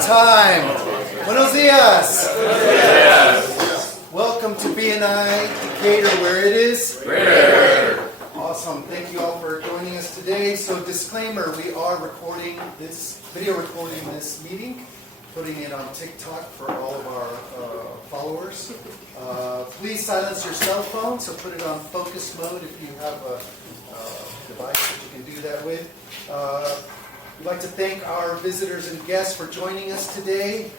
time. Buenos dias. Welcome to BNI Decatur, where it is rare. Awesome. Thank you all for joining us today. So disclaimer, we are recording this, video recording this meeting, putting it on TikTok for all of our followers. Please silence your cell phone, so put it on focus mode if you have a device that you can do that with. We'd like to thank our visitors and guests for joining us today.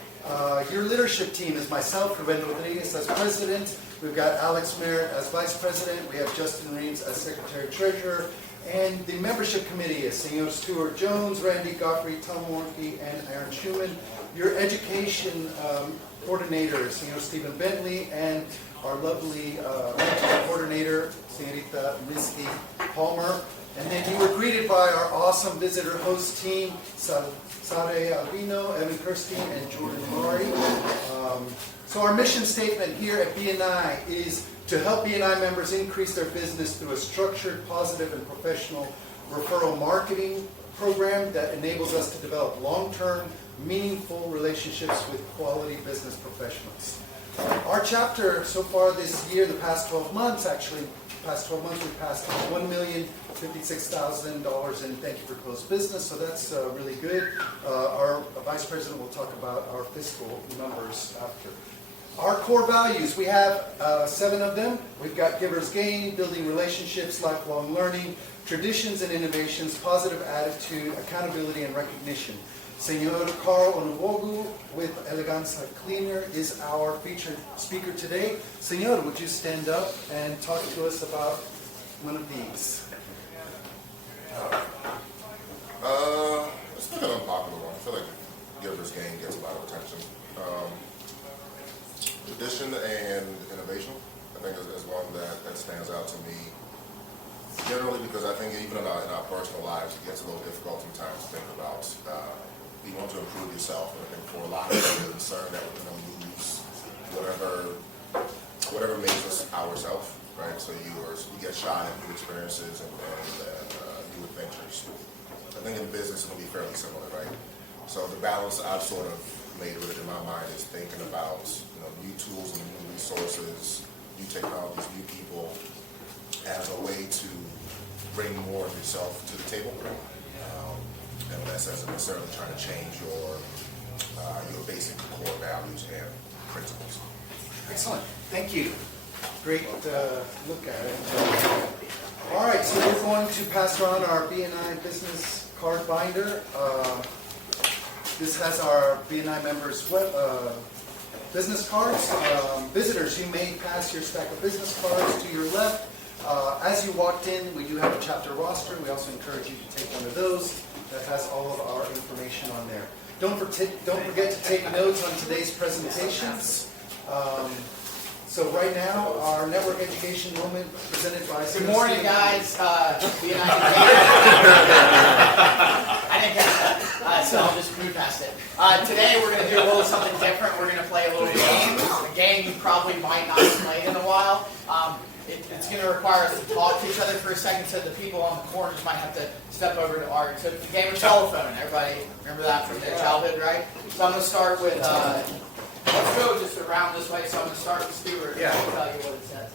Your leadership team is myself, Ruben Rodriguez as president. We've got Alex Merritt as vice president. We have Justin Reeves as secretary-treasurer. And the membership committee is Senor Stuart Jones, Randy Godfrey, Tom Warnke, and Aaron Schumann. Your education coordinator, Senor Stephen Bentley, and our lovely coordinator, Senorita Risky Palmer. And then you were greeted by our awesome visitor host team, Sare Albino, Evan Kirstein, and Jordan Murray. So our mission statement here at BNI is to help BNI members increase their business through a structured, positive, and professional referral marketing program that enables us to develop long-term, meaningful relationships with quality business professionals. Our chapter so far this year, the past 12 months actually, we've passed $1,056,000 in thank you for closed business, so that's really good. Our vice president will talk about our fiscal numbers after. Our core values, we have 7 of them. We've got Giver's Gain, building relationships, lifelong learning, traditions and innovations, positive attitude, accountability and recognition. Senor Carl Onuwogu with Eleganza Cleaner is our featured speaker today. Senor, would you stand up and talk to us about one of these? It's like an unpopular one. I feel like Giver's Gain gets a lot of attention. Tradition and innovation, I think, is one that stands out to me. Generally, because I think even in our personal lives, it gets a little difficult sometimes to think about. You want to improve yourself, and I think for a lot of us, we're concerned that we're going to lose whatever makes us ourselves, right? So you get shy at new experiences and new adventures. I think in business it'll be fairly similar, right? So the balance I've sort of made with it in my mind is thinking about new tools and new resources, new technologies, new people as a way to bring more of yourself to the table. And that isn't necessarily trying to change your basic core values and principles. Excellent. Thank you. Great look at it. All right, so we're going to pass around our BNI business card binder. This has our BNI members' business cards. Visitors, you may pass your stack of business cards to your left. As you walked in, we do have a chapter roster. We also encourage you to take one of those that has all of our information on there. Don't forget to take notes on today's presentations. So right now, our network education moment presented by... Good morning, guys. I didn't catch that, so I'll just move past it. Today, we're going to do a little something different. We're going to play a little game. A game you probably might not have played in a while. It's going to require us to talk to each other for a second, so the people on the corners might have to step over to our... So the game of telephone. Everybody remember that from their childhood, right? So I'm going to start with... let's go just around this way. So I'm going to start with Stuart. Yeah. I'll tell you what it says.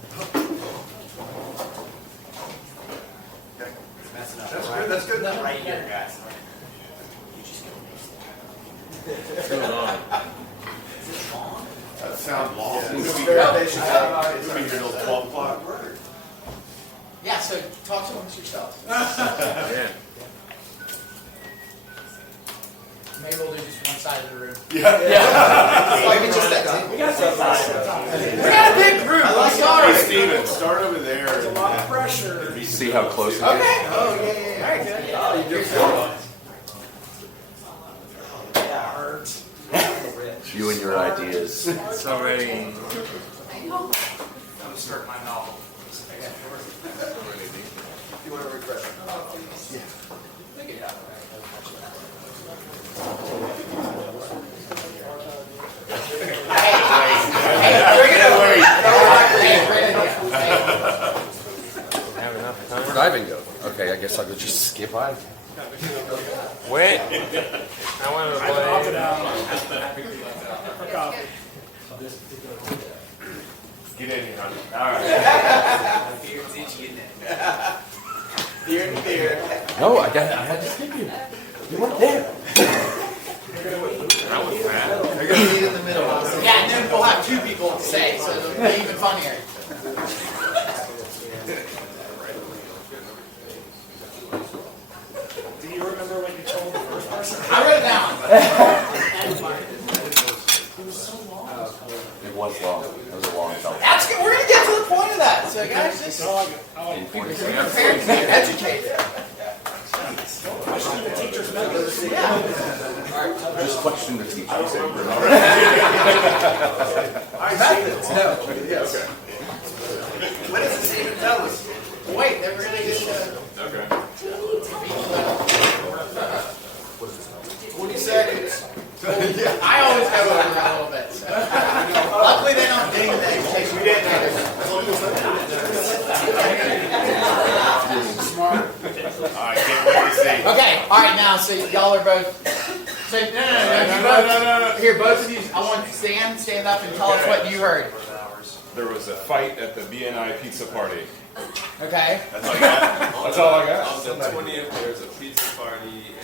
Okay. That's good. That's good. Right here, guys. What's going on? Is it long? That sounds long. Yeah. It's It's going very to be here till 12 o'clock. Yeah, so talk amongst yourselves. Yeah. Maybe we'll do just one side of the room. Yeah. Maybe just that table. We got a big group. Let's start. Hey, Steven, start over there. There's a lot of pressure. See how close it is? Okay. Oh, yeah. All right, good. Oh, you do good. Yeah, hurts. You and your ideas. It's already... I'm going to start my novel. You want to refresh? Yeah. Look at that. Hey, bring it over. Where'd Ivan go? Okay, I guess I'll go just skip Ivan. Wait. I want to play. Get in here, honey. All right. Beer and beer. No, I had to skip you. You weren't there. That was bad. You're gonna meet in the middle. Yeah, and then we'll have two people to say, so it'll be even funnier. Do you remember what you told the first person? I wrote it down. It was long. It was a long time. That's good. We're gonna get to the point of that. So guys, just I like be prepared to be educated. question the teacher's methods. Yeah. Just question the teacher. Methods, no. Yes. What does this even tell us? Wait, they're really just. Okay. 20 seconds. I always go over that a little bit. So. Luckily, they don't ding the education. We didn't have All right, can't wait to see. Okay, all right, now, so y'all are both. So, no. Here, both of you, I want to stand up and tell us what you heard. There was a fight at the BNI pizza party. Okay? That's all I got. On the 20th, there's a pizza party.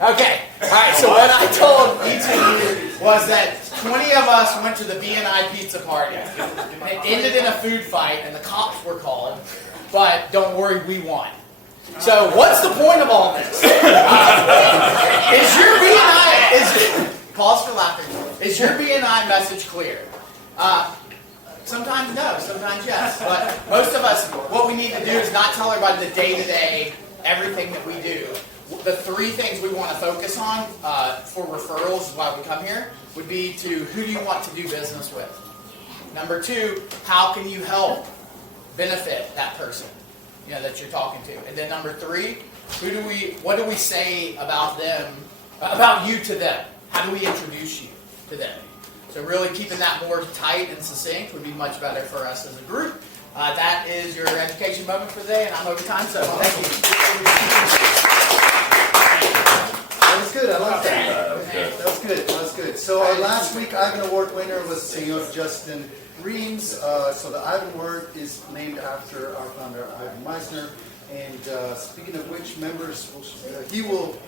Okay, all right, so what I told each of you was that 20 of us went to the BNI pizza party. It ended in a food fight, and the cops were called, but don't worry, we won. So what's the point of all this? Is your BNI, pause for laughing, is your BNI message clear? Sometimes no, sometimes yes, but most of us, what we need to do is not tell everybody the day-to-day, everything that we do. The three things we want to focus on for referrals, why we come here, would be to who do you want to do business with? Number two, how can you help benefit that person, that you're talking to? And then number three, what do we say about them, about you to them? How do we introduce you to them? So really keeping that more tight and succinct would be much better for us as a group. That is your education moment for the day, and I'm over time, so thank you. That was good. I like that. That was good. That was good. So our last week Ivan Award winner was Senor Justin Reams. So the Ivan Award is named after our founder Ivan Meisner. And speaking of which, members, he will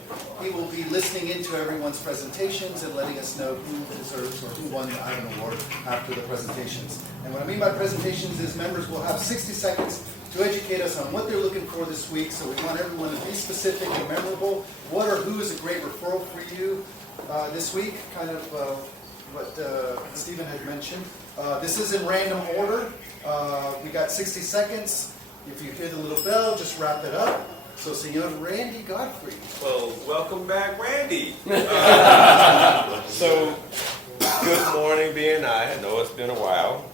be listening into everyone's presentations and letting us know who deserves or who won the Ivan Award after the presentations. And what I mean by presentations is members will have 60 seconds to educate us on what they're looking for this week. So we want everyone to be specific and memorable. What or who is a great referral for you this week? Kind of what Stephen had mentioned. This is in random order. We got 60 seconds. If you hear the little bell, just wrap it up. So, Senor Randy Godfrey. Well, welcome back, Randy. So, good morning, BNI. I know it's been a while.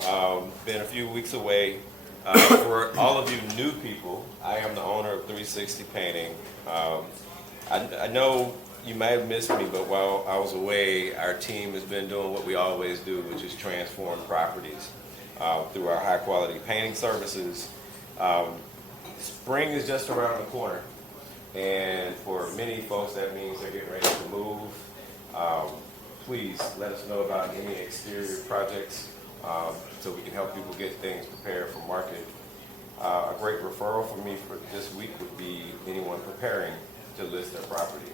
Been a few weeks away. For all of you new people, I am the owner of 360 Painting. I know you might have missed me, but while I was away, our team has been doing what we always do, which is transform properties through our high-quality painting services. Spring is just around the corner, and for many folks that means they're getting ready to move. Please let us know about any exterior projects so we can help people get things prepared for market. A great referral for me for this week would be anyone preparing to list their property.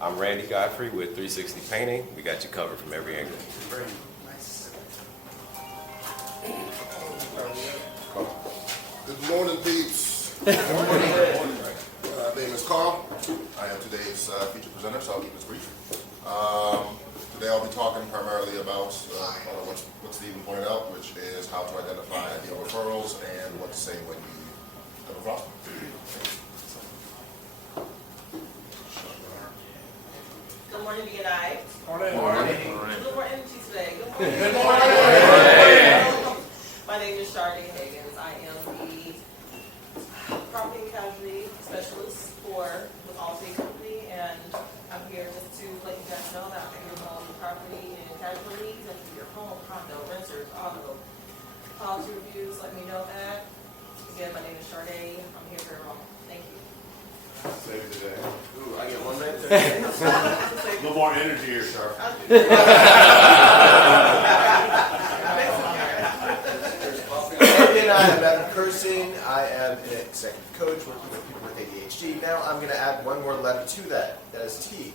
I'm Randy Godfrey with 360 Painting. We got you covered from every angle. Very nice. Good morning, peeps. Good morning. My name is Carl. I am today's feature presenter, so I'll keep this brief. Today I'll be talking primarily about what Stephen pointed out, which is how to identify ideal referrals and what to say when you come across them. Good morning, BNI. Morning. A little more energy today. Good morning. Good morning. My name is Charlotte Higgins. I am the property and casualty specialist with Allstate Company, and I'm here just to let you guys know that I'm here to own property and casualty needs, and for your home, condo, renters, auto, policy reviews. Let me know that. Again, my name is Charlotte. I'm here for your home. Thank you. Save the day. Ooh, I get 1 minute. A little more energy here, Sharp. And I'm Evan Cursing. I am an executive coach working with people with ADHD. Now I'm going to add one more letter to that is T.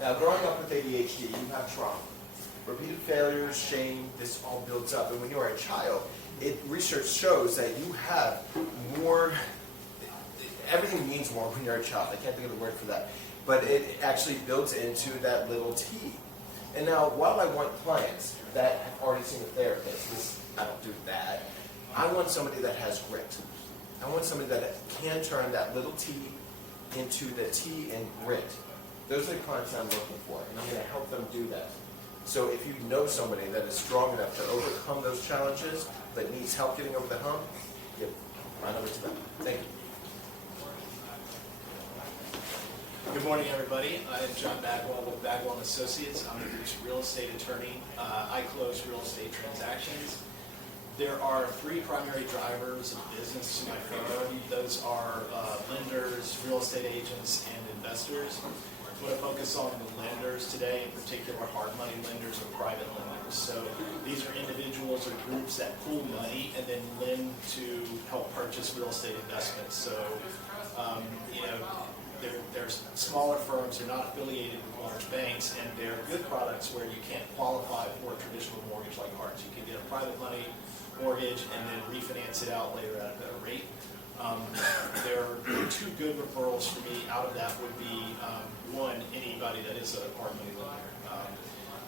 Now, growing up with ADHD, you have trauma. Repeated failures, shame, this all builds up. And when you are a child, research shows that you have more, everything means more when you're a child. I can't think of the word for that. But it actually builds into that little T. And now, while I want clients that have already seen a therapist, because I don't do that, I want somebody that has grit. I want somebody that can turn that little T into the T in grit. Those are the clients I'm looking for, and I'm going to help them do that. So if you know somebody that is strong enough to overcome those challenges, but needs help getting over the hump, give my number to them. Thank you. Good morning, everybody. I'm John Bagwell with Bagwell & Associates. I'm a real estate attorney. I close real estate transactions. There are 3 primary drivers of business to my firm. Those are lenders, real estate agents, and investors. I'm going to focus on the lenders today, in particular hard money lenders or private lenders. So these are individuals or groups that pool money and then lend to help purchase real estate investments. So, they're smaller firms, they're not affiliated with large banks, and they're good products where you can't qualify for a traditional mortgage like ours. You can get a private money mortgage and then refinance it out later at a better rate. There are 2 good referrals for me out of that would be, one, anybody that is a hard money lender.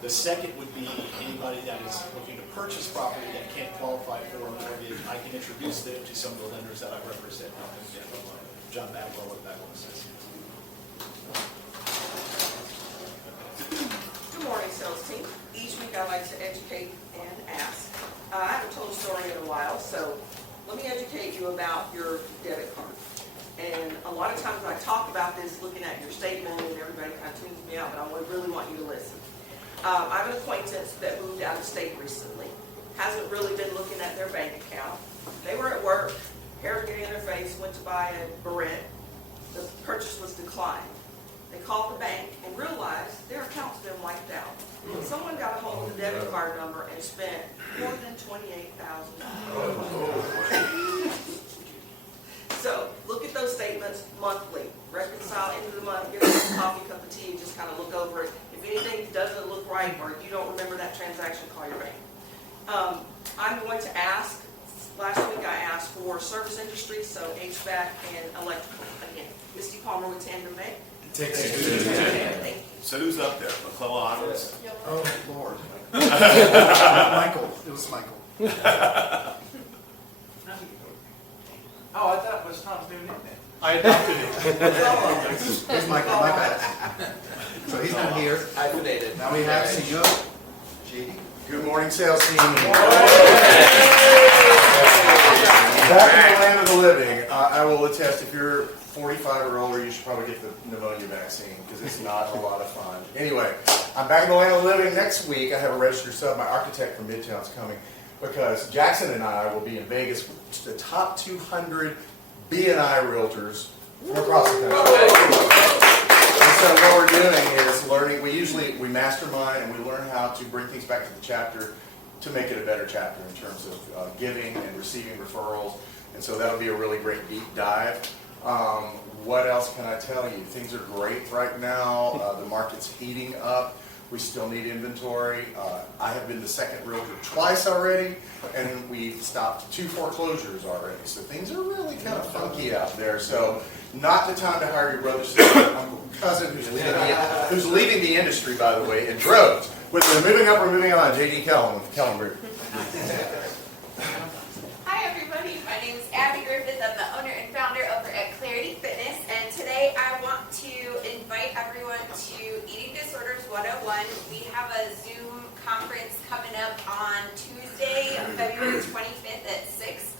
The second would be anybody that is looking to purchase property that can't qualify for a mortgage. I can introduce them to some of the lenders that I represent. John Bagwell with Bagwell Associates. Good morning, sales team. Each week I like to educate and ask. I haven't told a story in a while, so let me educate you about your debit card. And a lot of times when I talk about this, looking at your statement, and everybody kind of tunes me out, but I would really want you to listen. I have an acquaintance that moved out of state recently. Hasn't really been looking at their bank account. They were at work, hair getting in their face, went to buy a Barrett. The purchase was declined. They called the bank and realized their account's been wiped out. Someone got a hold of the debit card number and spent more than $28,000. So look at those statements monthly. Reconcile into the month, get a coffee, cup of tea, and just kind of look over it. If anything doesn't look right or you don't remember that transaction, call your bank. I'm going to ask, last week I asked for service industry, so HVAC and electrical. Again, Misty Palmer with Tandem Bank. Takes Thank you. So who's up there? McClellan Autos? Oh, Lord. Michael. It was Michael. Oh, I thought it was Tom's new nickname. I adopted it. It's Michael, my bad. So he's not here. Hyphenated. Now we have CEO JD. Good morning, sales team. Back in the land of the living, I will attest, if you're 45 or older, you should probably get the pneumonia vaccine because it's not a lot of fun. Anyway, I'm back in the land of the living. Next week, I have a registered sub. My architect from Midtown's coming because Jackson and I will be in Vegas with the top 200 BNI realtors from across the country. And so what we're doing is learning. We mastermind and we learn how to bring things back to the chapter to make it a better chapter in terms of giving and receiving referrals. And so that'll be a really great deep dive. What else can I tell you? Things are great right now. The market's heating up. We still need inventory. I have been the second realtor twice already, and we've stopped 2 foreclosures already. So things are really kind of funky out there. So not the time to hire your brother, sister, uncle, cousin who's leaving the industry, by the way, in droves. With the moving up or moving on, JD Kellen with Kellen Group. Hi everybody, my name is Abby Griffith. I'm the owner and founder over at Clarity Fitness, and today I want to invite everyone to Eating Disorders 101. We have a Zoom conference coming up on Tuesday, February 25th at 6.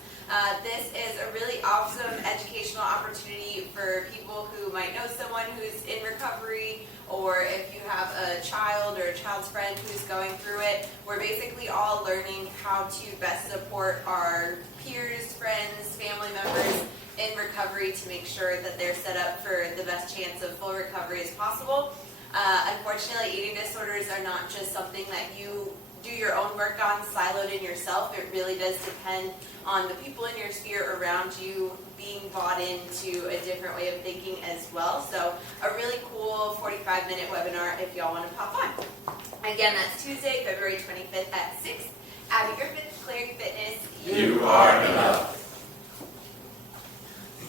This is a really awesome educational opportunity for people who might know someone who's in recovery, or if you have a child or a child's friend who's going through it. We're basically all learning how to best support our peers, friends, family members, in recovery to make sure that they're set up for the best chance of full recovery as possible. Unfortunately, eating disorders are not just something that you do your own work on siloed in yourself. It really does depend on the people in your sphere around you being bought into a different way of thinking as well. So a really cool 45-minute webinar if y'all want to pop on. Again, that's Tuesday, February 25th at 6. Abby Griffith, Clarity Fitness. You are enough.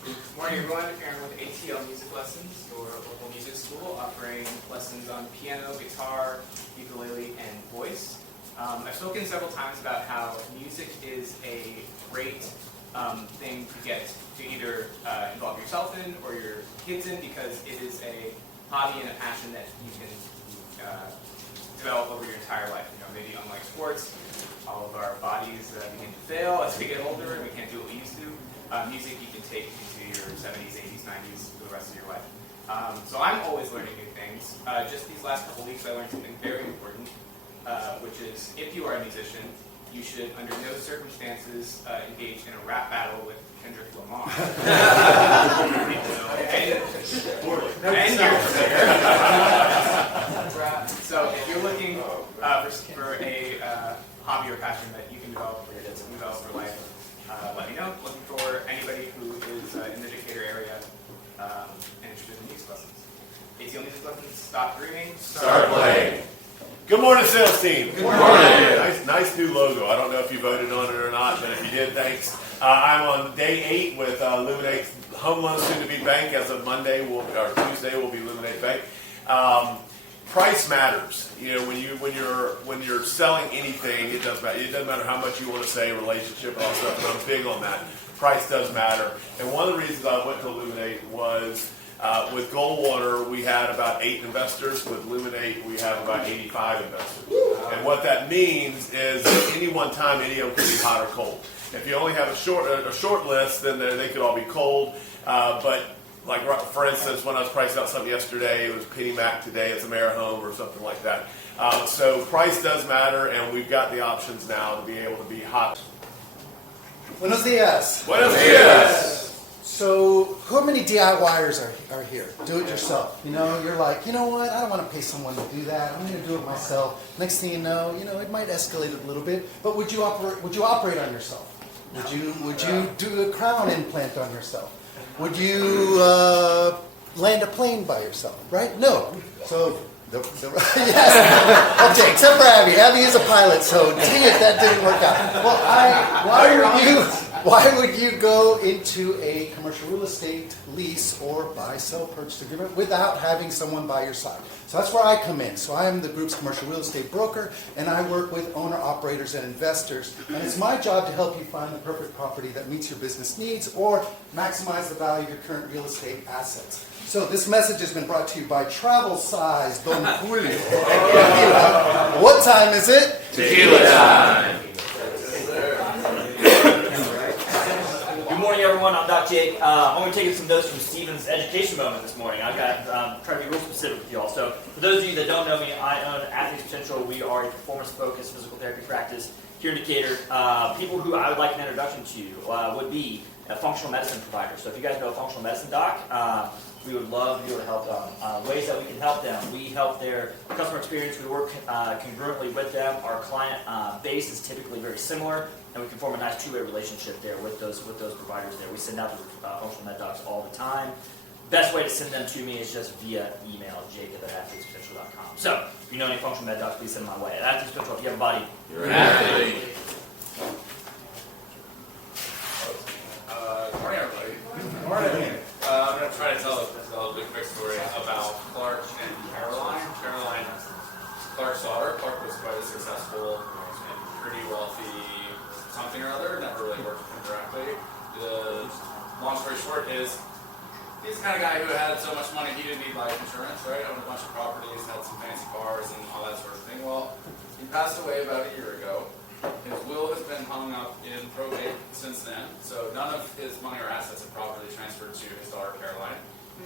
Good morning, everyone. Aaron with ATL Music Lessons, your local music school, offering lessons on piano, guitar, ukulele, and voice. I've spoken several times about how music is a great thing to get to either involve yourself in or your kids in, because it is a hobby and a passion that you can develop over your entire life. You know, maybe unlike sports, all of our bodies begin to fail as we get older and we can't do what we used to. Music you can take into your 70s, 80s, 90s for the rest of your life. So I'm always learning new things. Just these last couple weeks I learned something very important, which is if you are a musician, you should under no circumstances engage in a rap battle with Kendrick Lamar. So if you're looking for a hobby or passion that you can develop for life, let me know. Looking for anybody who is in the Decatur area and interested in music lessons. ATL Music Lessons, stop dreaming, Start playing. Good morning, sales team. Good morning. Nice new logo. I don't know if you voted on it or not, but if you did, thanks. I'm on day 8 with Luminate Home Loan Soon to Be Bank. As of Monday or Tuesday, will be Luminate Bank. Price matters. You know, when you're selling anything, it doesn't matter. It doesn't matter how much you want to say, relationship and all stuff. And I'm big on that. Price does matter. And one of the reasons I went to Luminate was with Goldwater, we had about 8 investors. With Luminate, we have about 85 investors. And what that means is at any one time, any of them can be hot or cold. If you only have a short list, then they could all be cold. But like, for instance, when I was pricing out something yesterday, it was Penny Mac. Today it's Amerihome or something like that. So price does matter, and we've got the options now to be able to be hot. Buenos dias. Buenos dias. So, how many DIYers are here? Do it yourself. You know, you're like, you know what? I don't want to pay someone to do that. I'm going to do it myself. Next thing you know, it might escalate a little bit. But would you operate on yourself? Would you do a crown implant on yourself? Would you land a plane by yourself? Right? No. So. Yes. Okay, except for Abby. Abby is a pilot, so dang it, that didn't work out. Well, why would you go into a commercial real estate lease or buy, sell, purchase agreement without having someone by your side? So that's where I come in. So I am the group's commercial real estate broker, and I work with owner, operators, and investors. And it's my job to help you find the perfect property that meets your business needs or maximize the value of your current real estate assets. So this message has been brought to you by Travel Size Don Julio. What time is it? Tequila time. Good morning, everyone. I'm Doc Jake. I'm going to take some notes from Steven's education moment this morning. I've got try to be real specific with you all. So for those of you that don't know me, I own Athletes Potential. We are a performance-focused physical therapy practice here in Decatur. People who I would like an introduction to would be a functional medicine provider. So if you guys know a functional medicine doc, we would love to be able to help them. Ways that we can help them. We help their customer experience. We work congruently with them. Our client base is typically very similar, and we can form a nice two-way relationship there with those providers there. We send out the functional med docs all the time. Best way to send them to me is just via email, jacob@athletespotential.com. So if you know any functional med docs, please send them my way. At Athletes Potential, if you have a body, You're an athlete. Good morning, everybody. Good morning. I'm going to try to tell a big quick story about Clark and Caroline. Clark's daughter. Clark was quite a successful and pretty wealthy something or other. Never really worked with him directly. The long story short is he's the kind of guy who had so much money he didn't need life insurance, right? Owned a bunch of properties, had some fancy cars and all that sort of thing. Well, he passed away about a year ago. His will has been hung up in probate since then, so none of his money or assets have properly transferred to his daughter Caroline,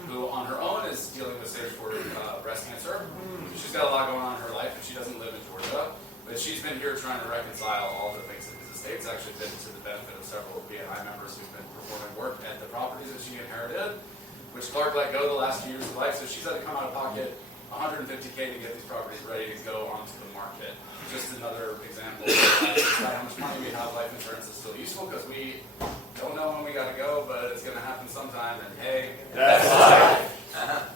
who on her own is dealing with stage 4 breast cancer. She's got a lot going on in her life, and she doesn't live in Georgia, but she's been here trying to reconcile all the things that his estate. It's actually been to the benefit of several BNI members who've been performing work at the properties that she inherited, which Clark let go the last few years of life. So she's had to come out of pocket $150K to get these properties ready to go onto the market. Just another example of how much money we have. Life insurance is still useful because we don't know when we got to go, but it's going to happen sometime. And hey, that's life.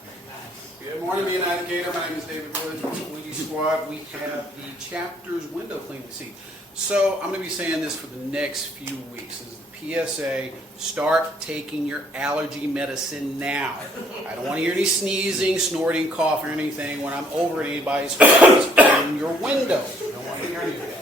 Good morning, BNI Decatur. My name is David Village with Squeegee Squad. We have the chapter's window cleaning seat. So I'm going to be saying this for the next few weeks. This is the PSA. Start taking your allergy medicine now. I don't want to hear any sneezing, snorting, coughing, or anything when I'm over at anybody's place in your window. I don't want to hear any of that.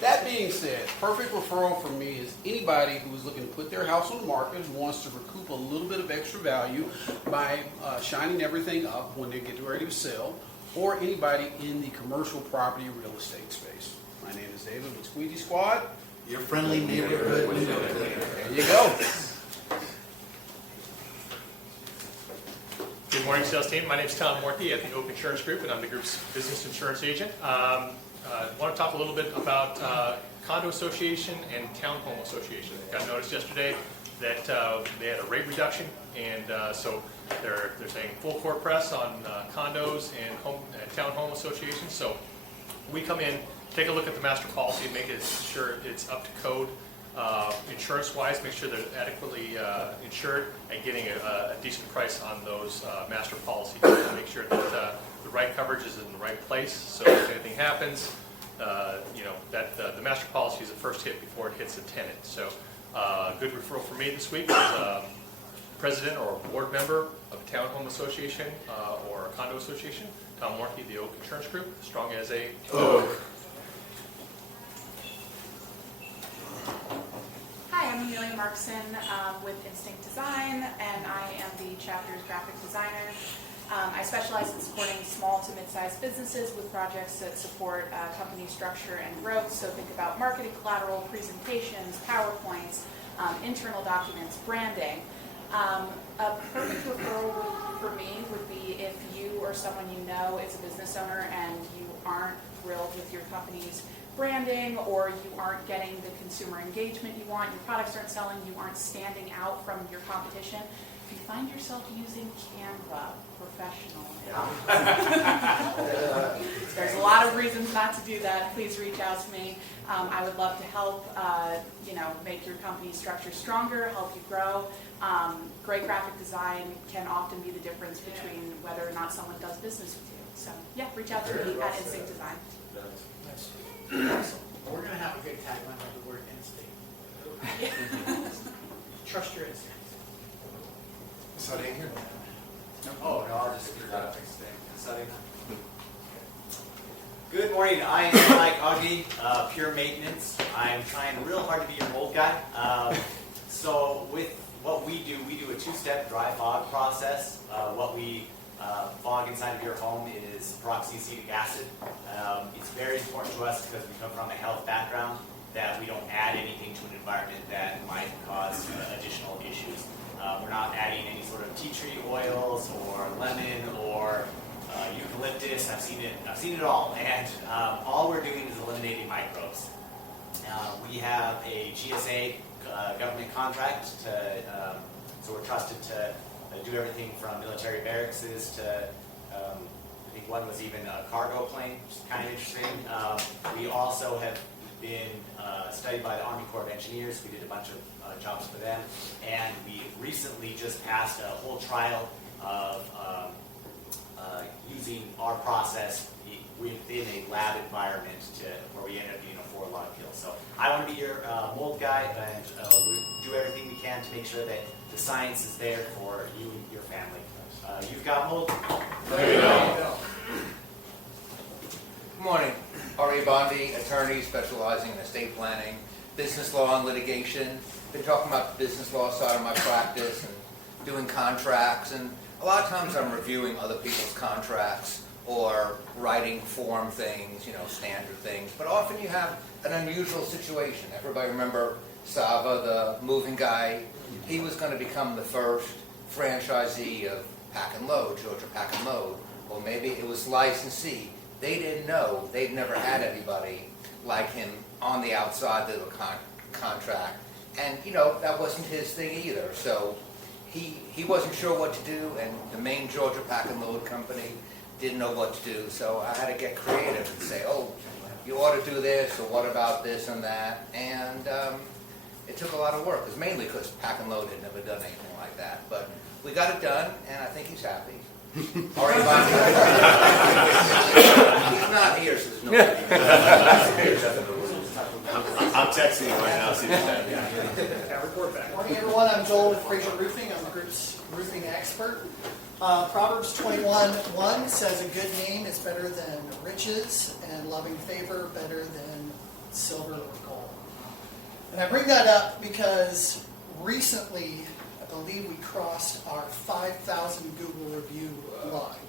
That being said, perfect referral for me is anybody who is looking to put their house on the market, who wants to recoup a little bit of extra value by shining everything up when they get ready to sell, or anybody in the commercial property real estate space. My name is David with Squeegee Squad. Your friendly neighborhood window cleaner. There you go. Good morning, sales team. My name is Tom Morkey at the Oak Insurance Group, and I'm the group's business insurance agent. I want to talk a little bit about condo association and townhome association. I got noticed yesterday that they had a rate reduction, and so they're saying full court press on condos and townhome associations. So we come in, take a look at the master policy, and make sure it's up to code insurance-wise, make sure they're adequately insured, and getting a decent price on those master policies. Make sure that the right coverage is in the right place, so if anything happens, that the master policy is the first hit before it hits the tenant. So good referral for me this week is president or board member of a townhome association or a condo association, Tom Morkey, the Oak Insurance Group, strong as a oak. Hi, I'm Amelia Markson with Instinct Design, and I am the chapter's graphic designer. I specialize in supporting small to mid-sized businesses with projects that support company structure and growth. So think about marketing collateral, presentations, PowerPoints, internal documents, branding. A perfect referral for me would be if you or someone you know is a business owner and you aren't thrilled with your company's branding, or you aren't getting the consumer engagement you want, your products aren't selling, you aren't standing out from your competition, if you find yourself using Canva professionally. There's a lot of reasons not to do that. Please reach out to me. I would love to help make your company structure stronger, help you grow. Great graphic design can often be the difference between whether or not someone does business with you. So yeah, reach out to me at Instinct Design. Awesome. We're going to have a good tagline like the word instinct. Trust your instincts. Is that in here? Oh, no, I'll just figure out thing. Good morning. I am Mike Augie, Pure Maintenance. I'm trying real hard to be your mold guy. So with what we do a two-step dry fog process. What we fog inside of your home is peroxyacetic acid. It's very important to us because we come from a health background that we don't add anything to an environment that might cause additional issues. We're not adding any sort of tea tree oils or lemon or eucalyptus. I've seen it all, and all we're doing is eliminating microbes. We have a GSA government contract so we're trusted to do everything from military barracks to I think one was even a cargo plane, which is kind of interesting. We also have been studied by the Army Corps of Engineers. We did a bunch of jobs for them, and we recently just passed a whole trial of using our process within a lab environment where we ended up being a 4-log kill. So I want to be your mold guy, and we do everything we can to make sure that the science is there for you and your family. You've got mold? There you go. Good morning. R.A. Bondi, attorney specializing in estate planning, business law and litigation. Been talking about the business law side of my practice and doing contracts, and a lot of times I'm reviewing other people's contracts or writing form things, standard things. But often you have an unusual situation. Everybody remember Sava, the moving guy? He was going to become the first franchisee of Pack and Load, Georgia Pack and Load. Or maybe it was licensee they didn't know, they'd never had anybody like him on the outside of the contract. And, that wasn't his thing either. So he wasn't sure what to do, and the main Georgia Pack and Load company didn't know what to do. So I had to get creative and say, oh, you ought to do this, or what about this and that? And it took a lot of work. It was mainly because Pack and Load had never done anything like that. But we got it done, and I think he's happy. Ari Bondi. He's not here, so there's no. I'm texting him right now. See what's happening. Report back. Morning, everyone. I'm Joel with Fraser Roofing. I'm the group's roofing expert. Proverbs 21:1 says, "A good name is better than riches, and loving favor better than silver or gold." And I bring that up because recently, I believe we crossed our 5,000 Google review line.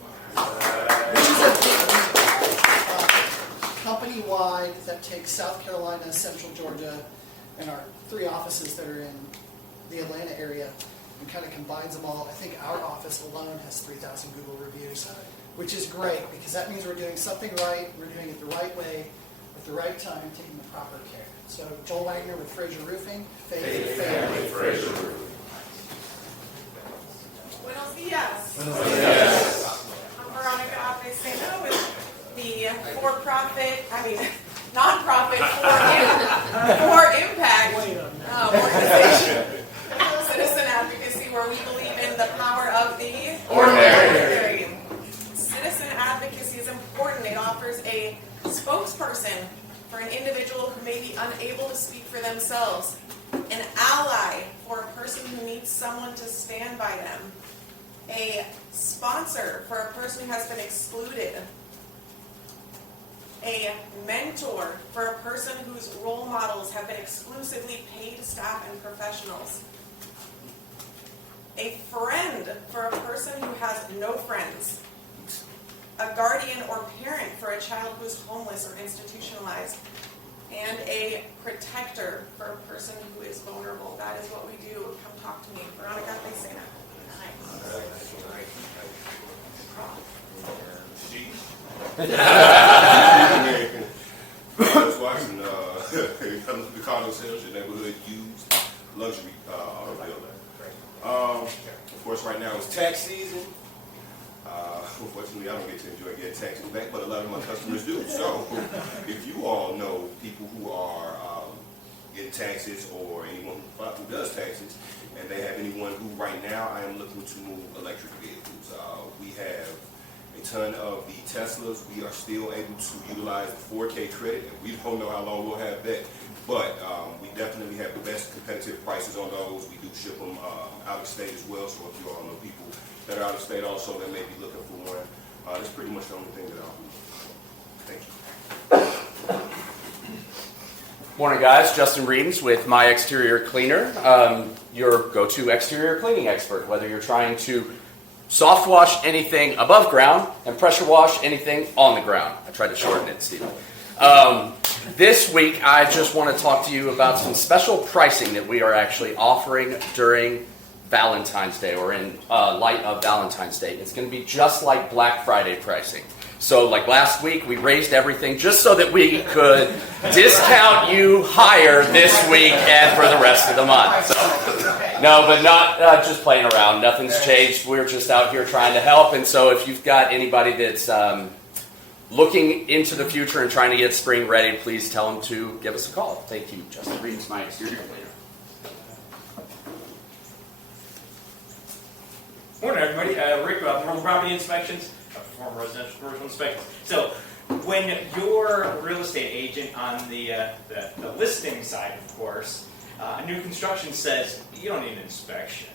This is a big deal. Company-wide that takes South Carolina, Central Georgia, and our 3 offices that are in the Atlanta area and kind of combines them all. I think our office alone has 3,000 Google reviews, which is great because that means we're doing something right, we're doing it the right way, at the right time, taking the proper care. So Joel Wagner with Fraser Roofing. Faith, family, Fraser Roofing. Buenos dias. Buenos dias. I'm Veronica Apesena with the non-profit for impact organization, Citizen Advocacy, where we believe in the power of the ordinary. Citizen advocacy is important. It offers a spokesperson for an individual who may be unable to speak for themselves, an ally for a person who needs someone to stand by them, a sponsor for a person who has been excluded, a mentor for a person whose role models have been exclusively paid staff and professionals, a friend for a person who has no friends, a guardian or parent for a child who is homeless or institutionalized, and a protector for a person who is vulnerable. That is what we do. Come talk to me. Veronica Apesena. I was watching the condo sales, your neighborhood used luxury automobile. Of course, right now it's tax season. Unfortunately, I don't get to enjoy getting taxes back, but a lot of my customers do. So, if you all know people who are getting taxes or anyone who does taxes, and they have anyone who right now I am looking to move electric vehicles. We have a ton of the Teslas. We are still able to utilize the 4K credit, and we don't know how long we'll have that. But we definitely have the best competitive prices on those. We do ship them out of state as well, so if you all know people that are out of state also that may be looking for one, that's pretty much the only thing that I'll do. Thank you. Morning, guys. Justin Reedens with My Exterior Cleaner, your go-to exterior cleaning expert. Whether you're trying to soft wash anything above ground and pressure wash anything on the ground. I tried to shorten it, Steve. This week, I just want to talk to you about some special pricing that we are actually offering during Valentine's Day, or in light of Valentine's Day. It's going to be just like Black Friday pricing. So like last week, we raised everything just so that we could discount you higher this week and for the rest of the month. So, no, but not just playing around. Nothing's changed. We're just out here trying to help. And so if you've got anybody that's looking into the future and trying to get spring ready, please tell them to give us a call. Thank you. Justin Reedens, My Exterior Cleaner. Morning, everybody. Rick, Rural Property Inspections, perform residential commercial inspections. So, when your real estate agent on the listing side, of course, new construction says you don't need an inspection.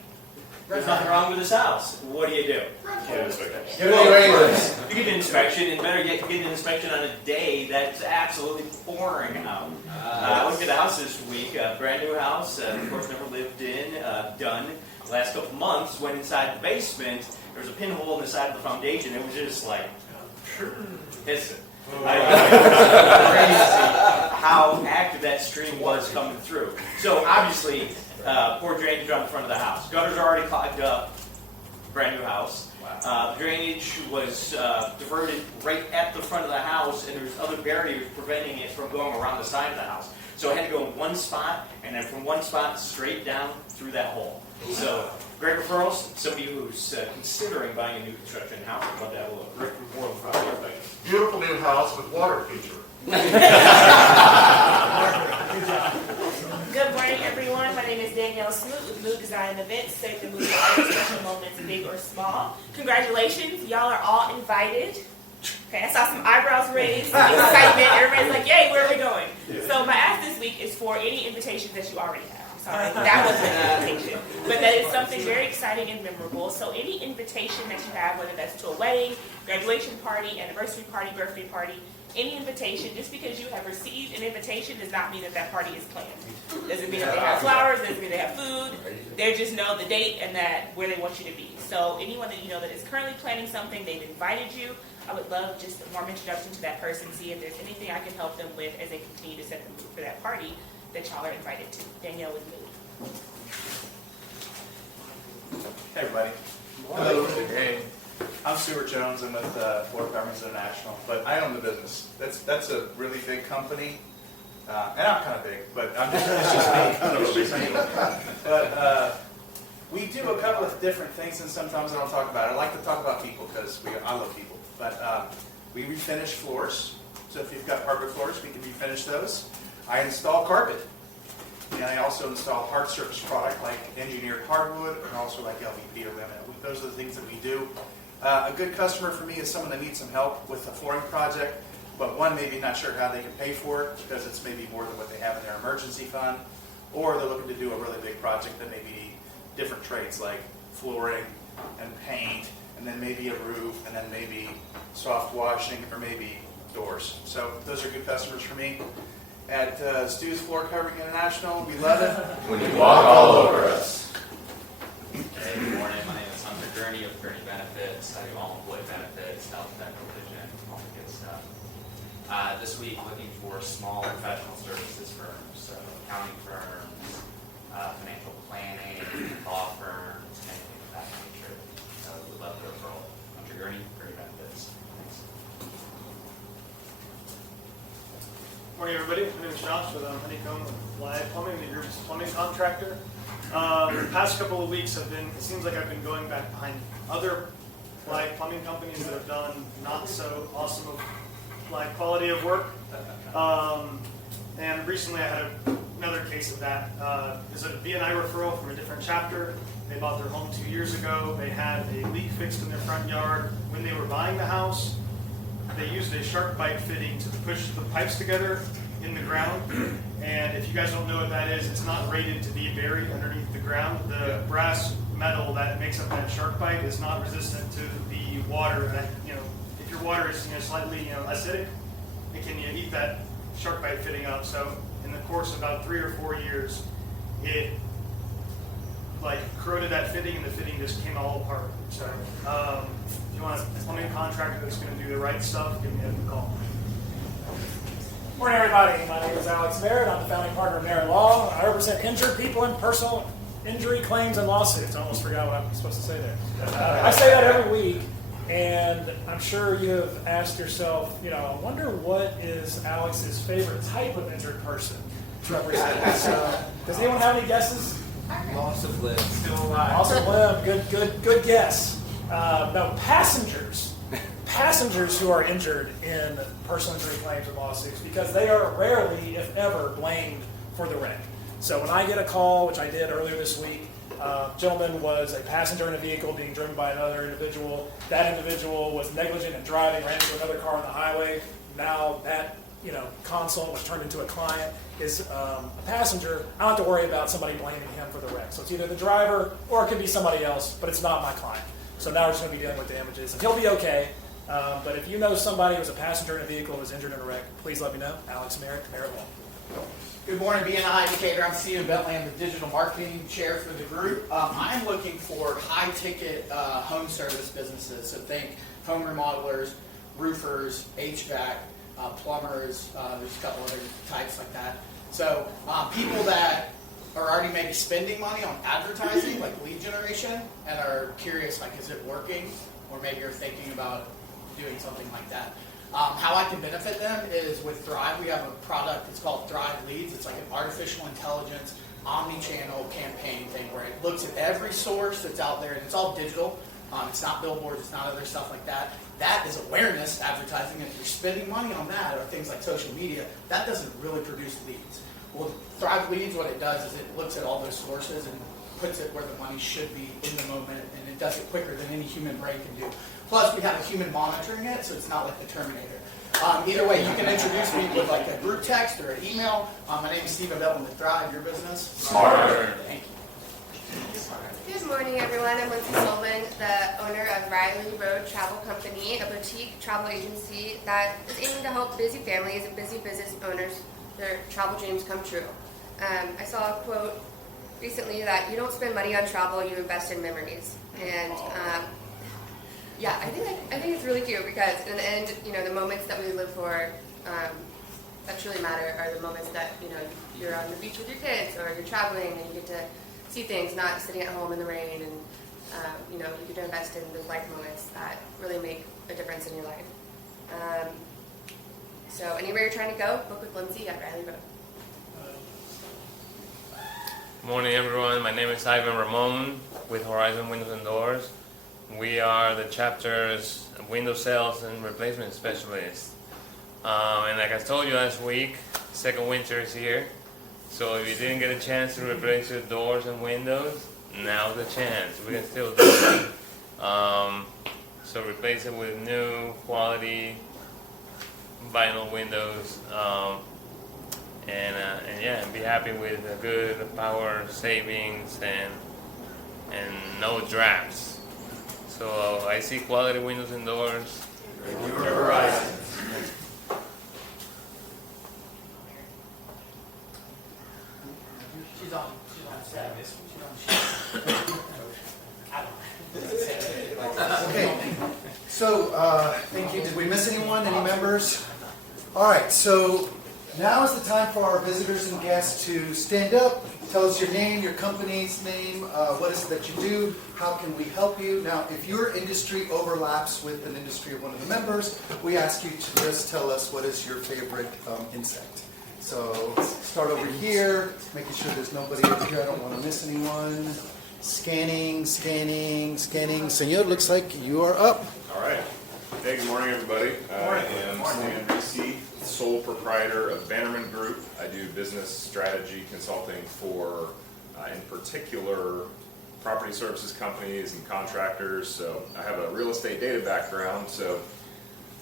There's nothing wrong with this house. What do? You get an inspection, and better get an inspection on a day that's absolutely pouring out. I looked at a house this week, a brand new house, of course never lived in, done. The last couple months, went inside the basement, there was a pinhole in the side of the foundation. It was just like, hissing. How active that stream was coming through. So obviously, poor drainage on the front of the house. Gutters are already clogged up. brand new house. The drainage was diverted right at the front of the house, and there's other barriers preventing it from going around the side of the house. So I had to go in one spot, and then from one spot straight down through that hole. So great referrals. Somebody who's considering buying a new construction house, I'd love to have a look. Great referral. Beautiful new house with water feature. Good morning, everyone. My name is Danielle Smoot with Mood Design Events. Save the mood for all special moments, big or small. Congratulations, y'all are all invited. Okay, I saw some eyebrows raised, some excitement. Everybody's like, "Yay, where are we going?" So my ask this week is for any invitations that you already have. I'm sorry, that wasn't an invitation, but that is something very exciting and memorable. So any invitation that you have, whether that's to a wedding, graduation party, anniversary party, birthday party, any invitation, just because you have received an invitation does not mean that that party is planned. Doesn't mean that they have flowers, doesn't mean they have food. They just know the date and that where they want you to be. So anyone that you know that is currently planning something, they've invited you, I would love just a warm introduction to that person, see if there's anything I can help them with as they continue to set the mood for that party that y'all are invited to. Danielle with Mood. Hey everybody. Hello. Hey. I'm Stuart Jones. I'm with Florida Governments International, but I own the business. That's a really big company, and I'm kind of big, but it's just me. But we do a couple of different things, and sometimes I don't talk about it. I like to talk about people because I love people. But we refinish floors. So if you've got carpet floors, we can refinish those. I install carpet. And I also install hard surface product like engineered hardwood and also like LVP or laminate. Those are the things that we do. A good customer for me is someone that needs some help with a flooring project, but one, maybe not sure how they can pay for it because it's maybe more than what they have in their emergency fund, or they're looking to do a really big project that maybe need different trades like flooring and paint, and then maybe a roof, and then maybe soft washing, or maybe doors. So those are good customers for me. At Stu's Floor Covering International, we love it when you walk all over us. Hey, good morning. My name is Hunter Gurney of Gurney Benefits. I do all employee benefits, health, dental, vision, all the good stuff. This week, looking for small professional services firms, so accounting firms, financial planning, law firms, anything of that nature. So we would love the referral. Hunter Gurney, Gurney Benefits. Thanks. Morning, everybody. My name is Josh with Honeycomb Live Plumbing, the group's plumbing contractor. The past couple of weeks it seems like I've been going back behind other live plumbing companies that have done not so awesome of like quality of work. And recently I had another case of that. There's a BNI referral from a different chapter. They bought their home 2 years ago. They had a leak fixed in their front yard. When they were buying the house, they used a shark bite fitting to push the pipes together in the ground. And if you guys don't know what that is, it's not rated to be buried underneath the ground. The brass metal that makes up that shark bite is not resistant to the water. That if your water is slightly acidic, it can eat that shark bite fitting up. So in the course of about 3 or 4 years, it corroded that fitting, and the fitting just came all apart. So if you want a plumbing contractor that's going to do the right stuff, give me a call. Morning, everybody. My name is Alex Merritt. I'm the founding partner of Merritt Law. I represent injured people in personal injury claims and lawsuits. I almost forgot what I'm supposed to say there. I say that every week, and I'm sure you've asked yourself, I wonder what is Alex's favorite type of injured person to represent. Does anyone have any guesses? Loss of limb. Still alive. Loss of limb. Good guess. No, passengers. Passengers who are injured in personal injury claims and lawsuits, because they are rarely, if ever, blamed for the wreck. So when I get a call, which I did earlier this week, a gentleman was a passenger in a vehicle being driven by another individual. That individual was negligent in driving, ran into another car on the highway. Now that consult was turned into a client is a passenger. I don't have to worry about somebody blaming him for the wreck. So it's either the driver or it could be somebody else, but it's not my client. So now we're just going to be dealing with damages, and he'll be okay. But if you know somebody who was a passenger in a vehicle who was injured in a wreck, please let me know. Alex Merritt, Merritt Law. Good morning, BNI Decatur. I'm Stephen Bentley. I'm the digital marketing chair for the group. I'm looking for high-ticket home service businesses. So think home remodelers, roofers, HVAC, plumbers. There's a couple other types like that. So people that are already maybe spending money on advertising, like lead generation, and are curious, like, is it working? Or maybe you're thinking about doing something like that. How I can benefit them is with Thrive. We have a product, it's called Thrive Leads. It's like an artificial intelligence, omni-channel campaign thing where it looks at every source that's out there, and it's all digital. It's not billboards, it's not other stuff like that. That is awareness advertising, and if you're spending money on that, or things like social media, that doesn't really produce leads. Well, Thrive Leads, what it does is it looks at all those sources and puts it where the money should be in the moment, and it does it quicker than any human brain can do. Plus, we have a human monitoring it, so it's not like the Terminator. Either way, you can introduce me with like a group text or an email. My name is Steve Abell with Thrive, your business. Thank you. Good morning, everyone. I'm Lindsay Sullivan, the owner of Riley Road Travel Company, a boutique travel agency that is aiming to help busy families and busy business owners their travel dreams come true. I saw a quote recently that you don't spend money on travel, you invest in memories. And yeah, I think it's really cute because in the end, you know, the moments that we live for that truly matter are the moments that, you know, you're on the beach with your kids or you're traveling and you get to see things, not sitting at home in the rain, and you know, you get to invest in those life moments that really make a difference in your life. So anywhere you're trying to go, book with Lindsay at Riley Road. Morning, everyone. My name is Ivan Ramon with Horizon Windows and Doors. We are the chapter's window sales and replacement specialist. And like I told you last week, second winter is here. So if you didn't get a chance to replace your doors and windows, now's the chance. We can still do it. So replace it with new quality vinyl windows, and yeah, and be happy with a good power savings and no drafts. So I see quality windows and doors. Your Horizon. She's on set. Okay, so thank you. Did we miss anyone? Any members? All right, so now is the time for our visitors and guests to stand up, tell us your name, your company's name, what is it that you do, how can we help you. Now, if your industry overlaps with an industry of one of the members, we ask you to just tell us what is your favorite insect. So start over here, making sure there's nobody over here. I don't want to miss anyone. Scanning, scanning, scanning. Senor, looks like you are up. All right. Hey, good morning, everybody. I am Stan Reese, sole proprietor of Bannerman Group. I do business strategy consulting for, in particular, property services companies and contractors. So I have a real estate data background. So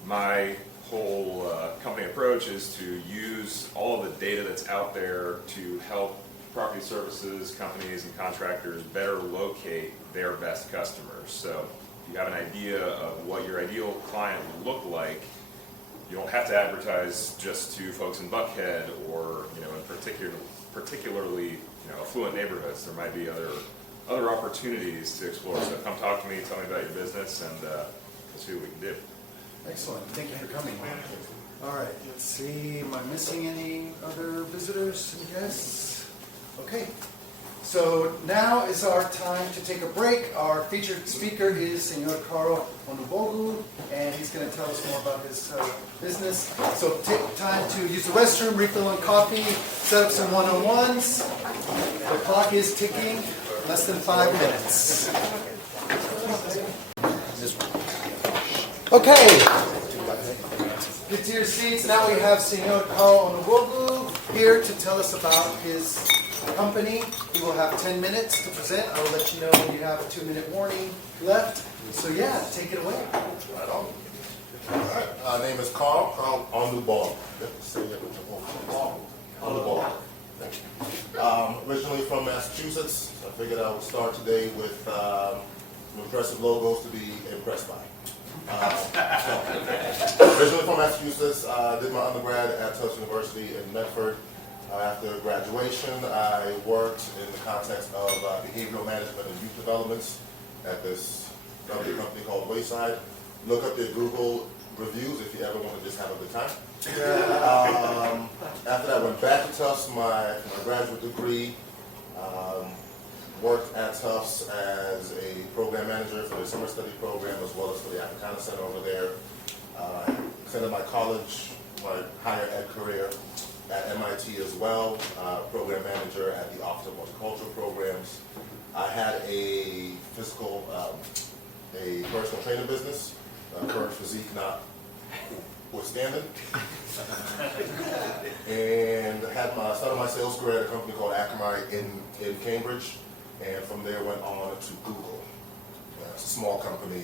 my whole company approach is to use all of the data that's out there to help property services companies and contractors better locate their best customers. So if you have an idea of what your ideal client would look like, you don't have to advertise just to folks in Buckhead or, you know, in particularly affluent neighborhoods. There might be other opportunities to explore. So come talk to me, tell me about your business, and we'll see what we can do. Excellent. Thank you for coming. All right. Let's see. Am I missing any other visitors and guests? Okay. So now is our time to take a break. Our featured speaker is Senor Carl Onubogu, and he's going to tell us more about his business. So take time to use the restroom, refill on coffee, set up some one-on-ones. The clock is ticking. Less than 5 minutes. Okay. Get to your seats. Now we have Senor Carl Onubogu here to tell us about his company. He will have 10 minutes to present. I will let you know when you have a 2-minute warning left. So yeah, take it away. Right on. All right. My name is Carl Onubogu. Onubogu. Originally from Massachusetts. I figured I would start today with some impressive logos to be impressed by. Originally from Massachusetts, I did my undergrad at Tufts University in Medford. After graduation, I worked in the context of behavioral management and youth developments at this lovely company called Wayside. Look up their Google reviews if you ever want to just have a good time. After that, I went back to Tufts, my graduate degree, Worked at Tufts as a program manager for the summer study program as well as for the Africana Center over there. Extended my college, my higher ed career at MIT as well, program manager at the Office of Multicultural Programs. I had a personal training business, current physique not withstanding. And started my sales career at a company called Akamai in Cambridge, and from there went on to Google. It's a small company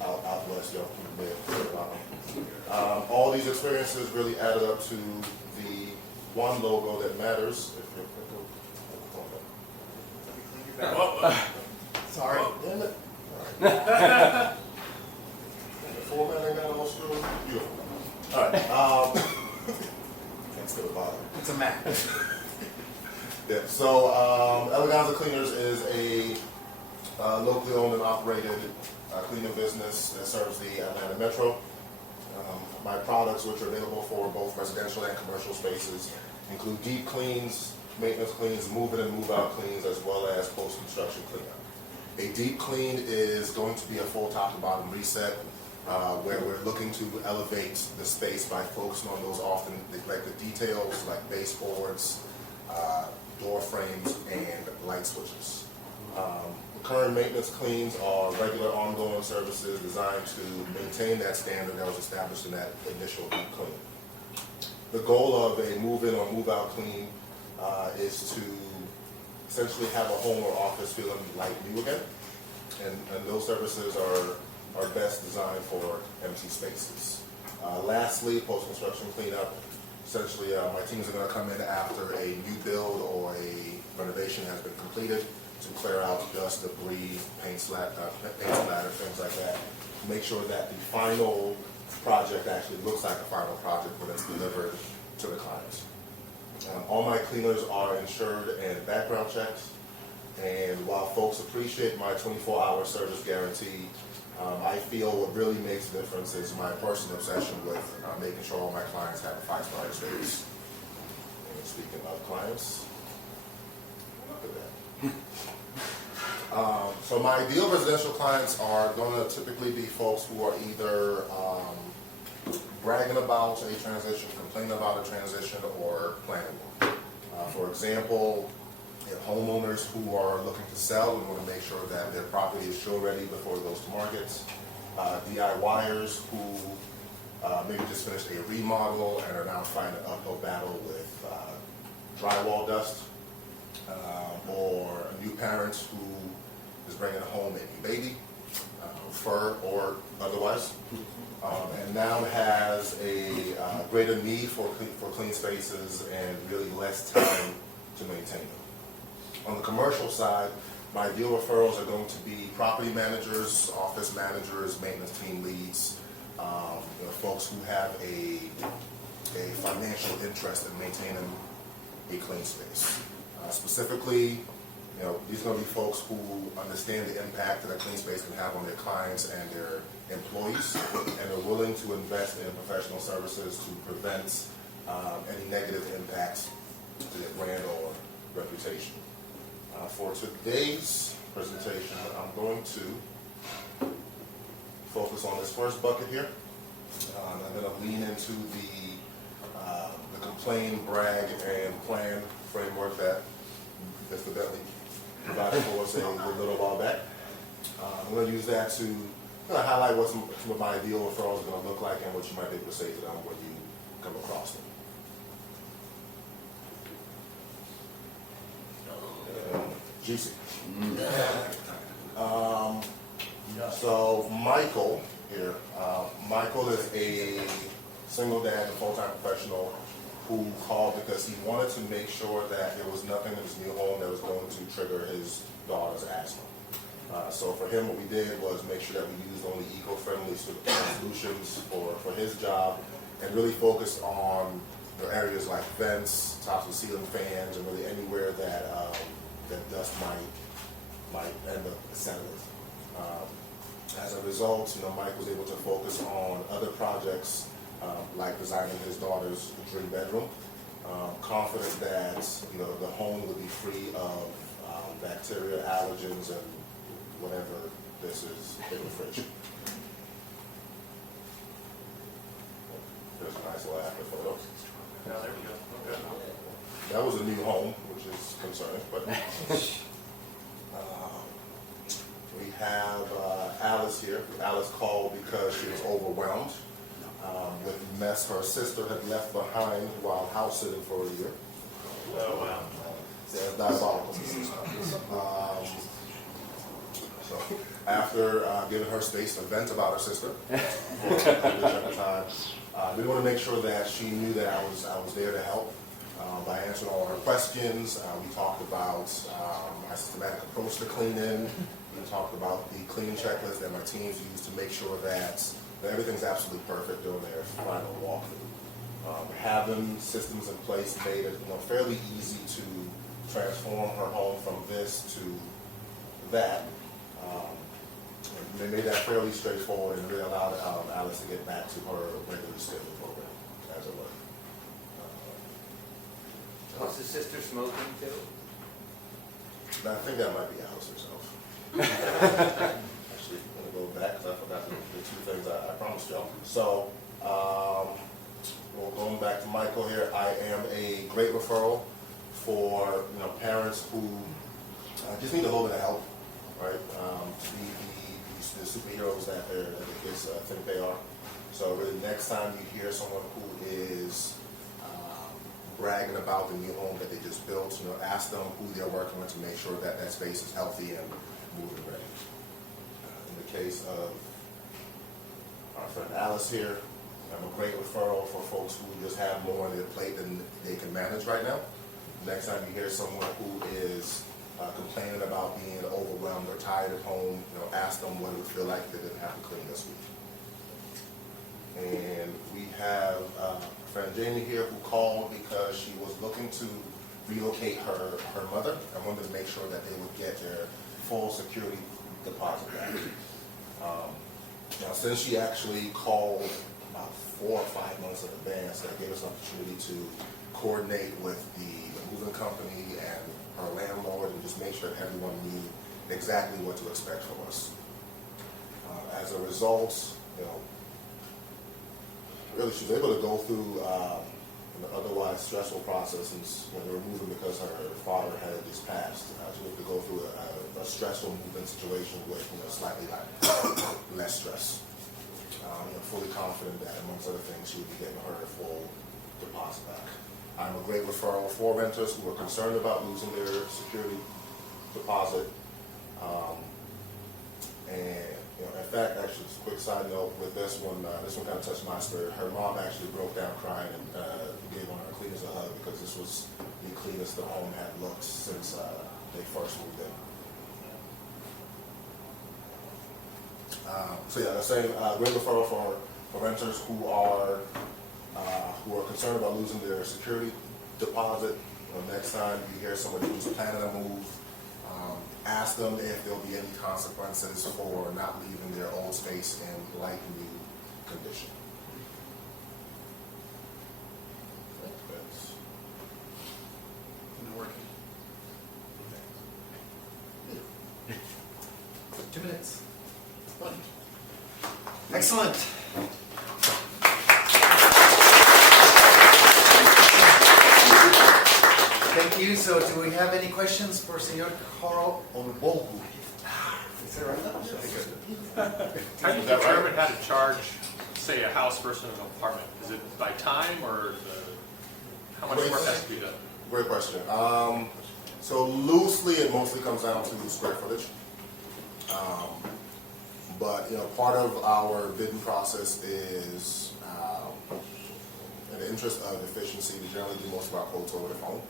out west, y'all may have heard about them. All these experiences really added up to the one logo that matters. Sorry, damn it. The formatting got all screwed. Beautiful. All right. Thanks to the bottom. It's a Mac. Yeah. So Eleganza Cleaners is a locally owned and operated cleaning business that serves the Atlanta Metro. My products, which are available for both residential and commercial spaces, include deep cleans, maintenance cleans, move-in and move-out cleans, as well as post-construction cleanup. A deep clean is going to be a full top-to-bottom reset, where we're looking to elevate the space by focusing on those often neglected details like baseboards, door frames, and light switches. Current maintenance cleans are regular ongoing services designed to maintain that standard that was established in that initial deep clean. The goal of a move-in or move-out clean is to essentially have a home or office feeling like new again, and those services are best designed for empty spaces. Lastly, post-construction cleanup. Essentially, my teams are going to come in after a new build or a renovation has been completed to clear out dust, debris, paint splatter, things like that. Make sure that the final project actually looks like a final project when it's delivered to the clients. All my cleaners are insured and background checks. And while folks appreciate my 24-hour service guarantee, I feel what really makes a difference is my personal obsession with making sure all my clients have a 5-star experience. And speaking of clients, look at that. So my ideal residential clients are going to typically be folks who are either bragging about a transition, complaining about a transition, or planning one. For example, homeowners who are looking to sell and want to make sure that their property is show ready before it goes to market. DIYers who maybe just finished a remodel and are now fighting an uphill battle with drywall dust. Or a new parent who is bringing home a new baby, fur or otherwise, and now has a greater need for clean spaces and really less time to maintain them. On the commercial side, my ideal referrals are going to be property managers, office managers, maintenance team leads, folks who have a financial interest in maintaining a clean space. Specifically, these are going to be folks who understand the impact that a clean space can have on their clients and their employees, and are willing to invest in professional services to prevent any negative impacts to their brand or reputation. For today's presentation, I'm going to focus on this first bucket here. I'm going to lean into the complain, brag, and plan framework that Mr. Bentley provided for us a little while back. I'm going to use that to highlight what some of my ideal referrals are going to look like and what you might be able to say to them when you come across them. Juicy. So Michael here, Michael is a single dad and full-time professional who called because he wanted to make sure that there was nothing in his new home that was going to trigger his daughter's asthma. So for him, what we did was make sure that we used only eco-friendly solutions for his job, and really focus on the areas like vents, tops of ceiling fans, and really anywhere that that dust might end up settling. As a result, Mike was able to focus on other projects like designing his daughter's dream bedroom, confident that the home would be free of bacteria, allergens, and whatever this is in the fridge. There's a nice little after photo. Yeah, there we go. Okay. That was a new home, which is concerning, but we have Alice here. Alice called because she was overwhelmed with the mess her sister had left behind while house sitting for a year. Oh, wow. That's diabolical. So after giving her space to vent about her sister, which at the time, we want to make sure that she knew that I was there to help by answering all her questions. We talked about my systematic approach to cleaning. We talked about the cleaning checklist that my teams use to make sure that everything's absolutely perfect during their final walkthrough. Having systems in place made it fairly easy to transform her home from this to that. They made that fairly straightforward and really allowed Alice to get back to her regularly scheduled program, as it were. Was the sister smoking too? I think that might be Alice herself. Actually, I'm going to go back because I forgot the two things I promised y'all. So, going back to Michael here, I am a great referral for parents who just need a little bit of help, right? To be the superheroes that their kids think they are. So really, next time you hear someone who is bragging about the new home that they just built, ask them who they're working with to make sure that that space is healthy and moving ready. In the case of our friend Alice here, I'm a great referral for folks who just have more on their plate than they can manage right now. Next time you hear someone who is complaining about being overwhelmed or tired at home, ask them what it would feel like if they didn't have to clean this week. And we have friend Jamie here who called because she was looking to relocate her mother and wanted to make sure that they would get their full security deposit back. Now, since she actually called about 4 or 5 months in advance, that gave us an opportunity to coordinate with the moving company and her landlord and just make sure that everyone knew exactly what to expect from us. As a result, really she was able to go through an otherwise stressful processes when they were moving because her father had just passed. She was able to go through a stressful movement situation with slightly less stress. Fully confident that amongst other things she would be getting her full deposit back. I'm a great referral for renters who are concerned about losing their security deposit. In fact, actually, just a quick side note with this one kind of touched my spirit. Her mom actually broke down crying and gave one of her cleaners a hug because this was the cleanest the home had looked since they first moved in. So yeah, the same great referral for renters who are concerned about losing their security deposit. Next time you hear somebody who's planning a move, ask them if there'll be any consequences for not leaving their old space in like new condition. Not working. 2 minutes. Excellent. Thank you. So do we have any questions for Senor Carl Olbogu? Is that right? How do you determine how to charge, say, a house versus an apartment? Is it by time or how much work has to be done? Great question. So loosely, it mostly comes down to square footage. But part of our bidding process is, in the interest of efficiency, we generally do most of our quotes over the phone.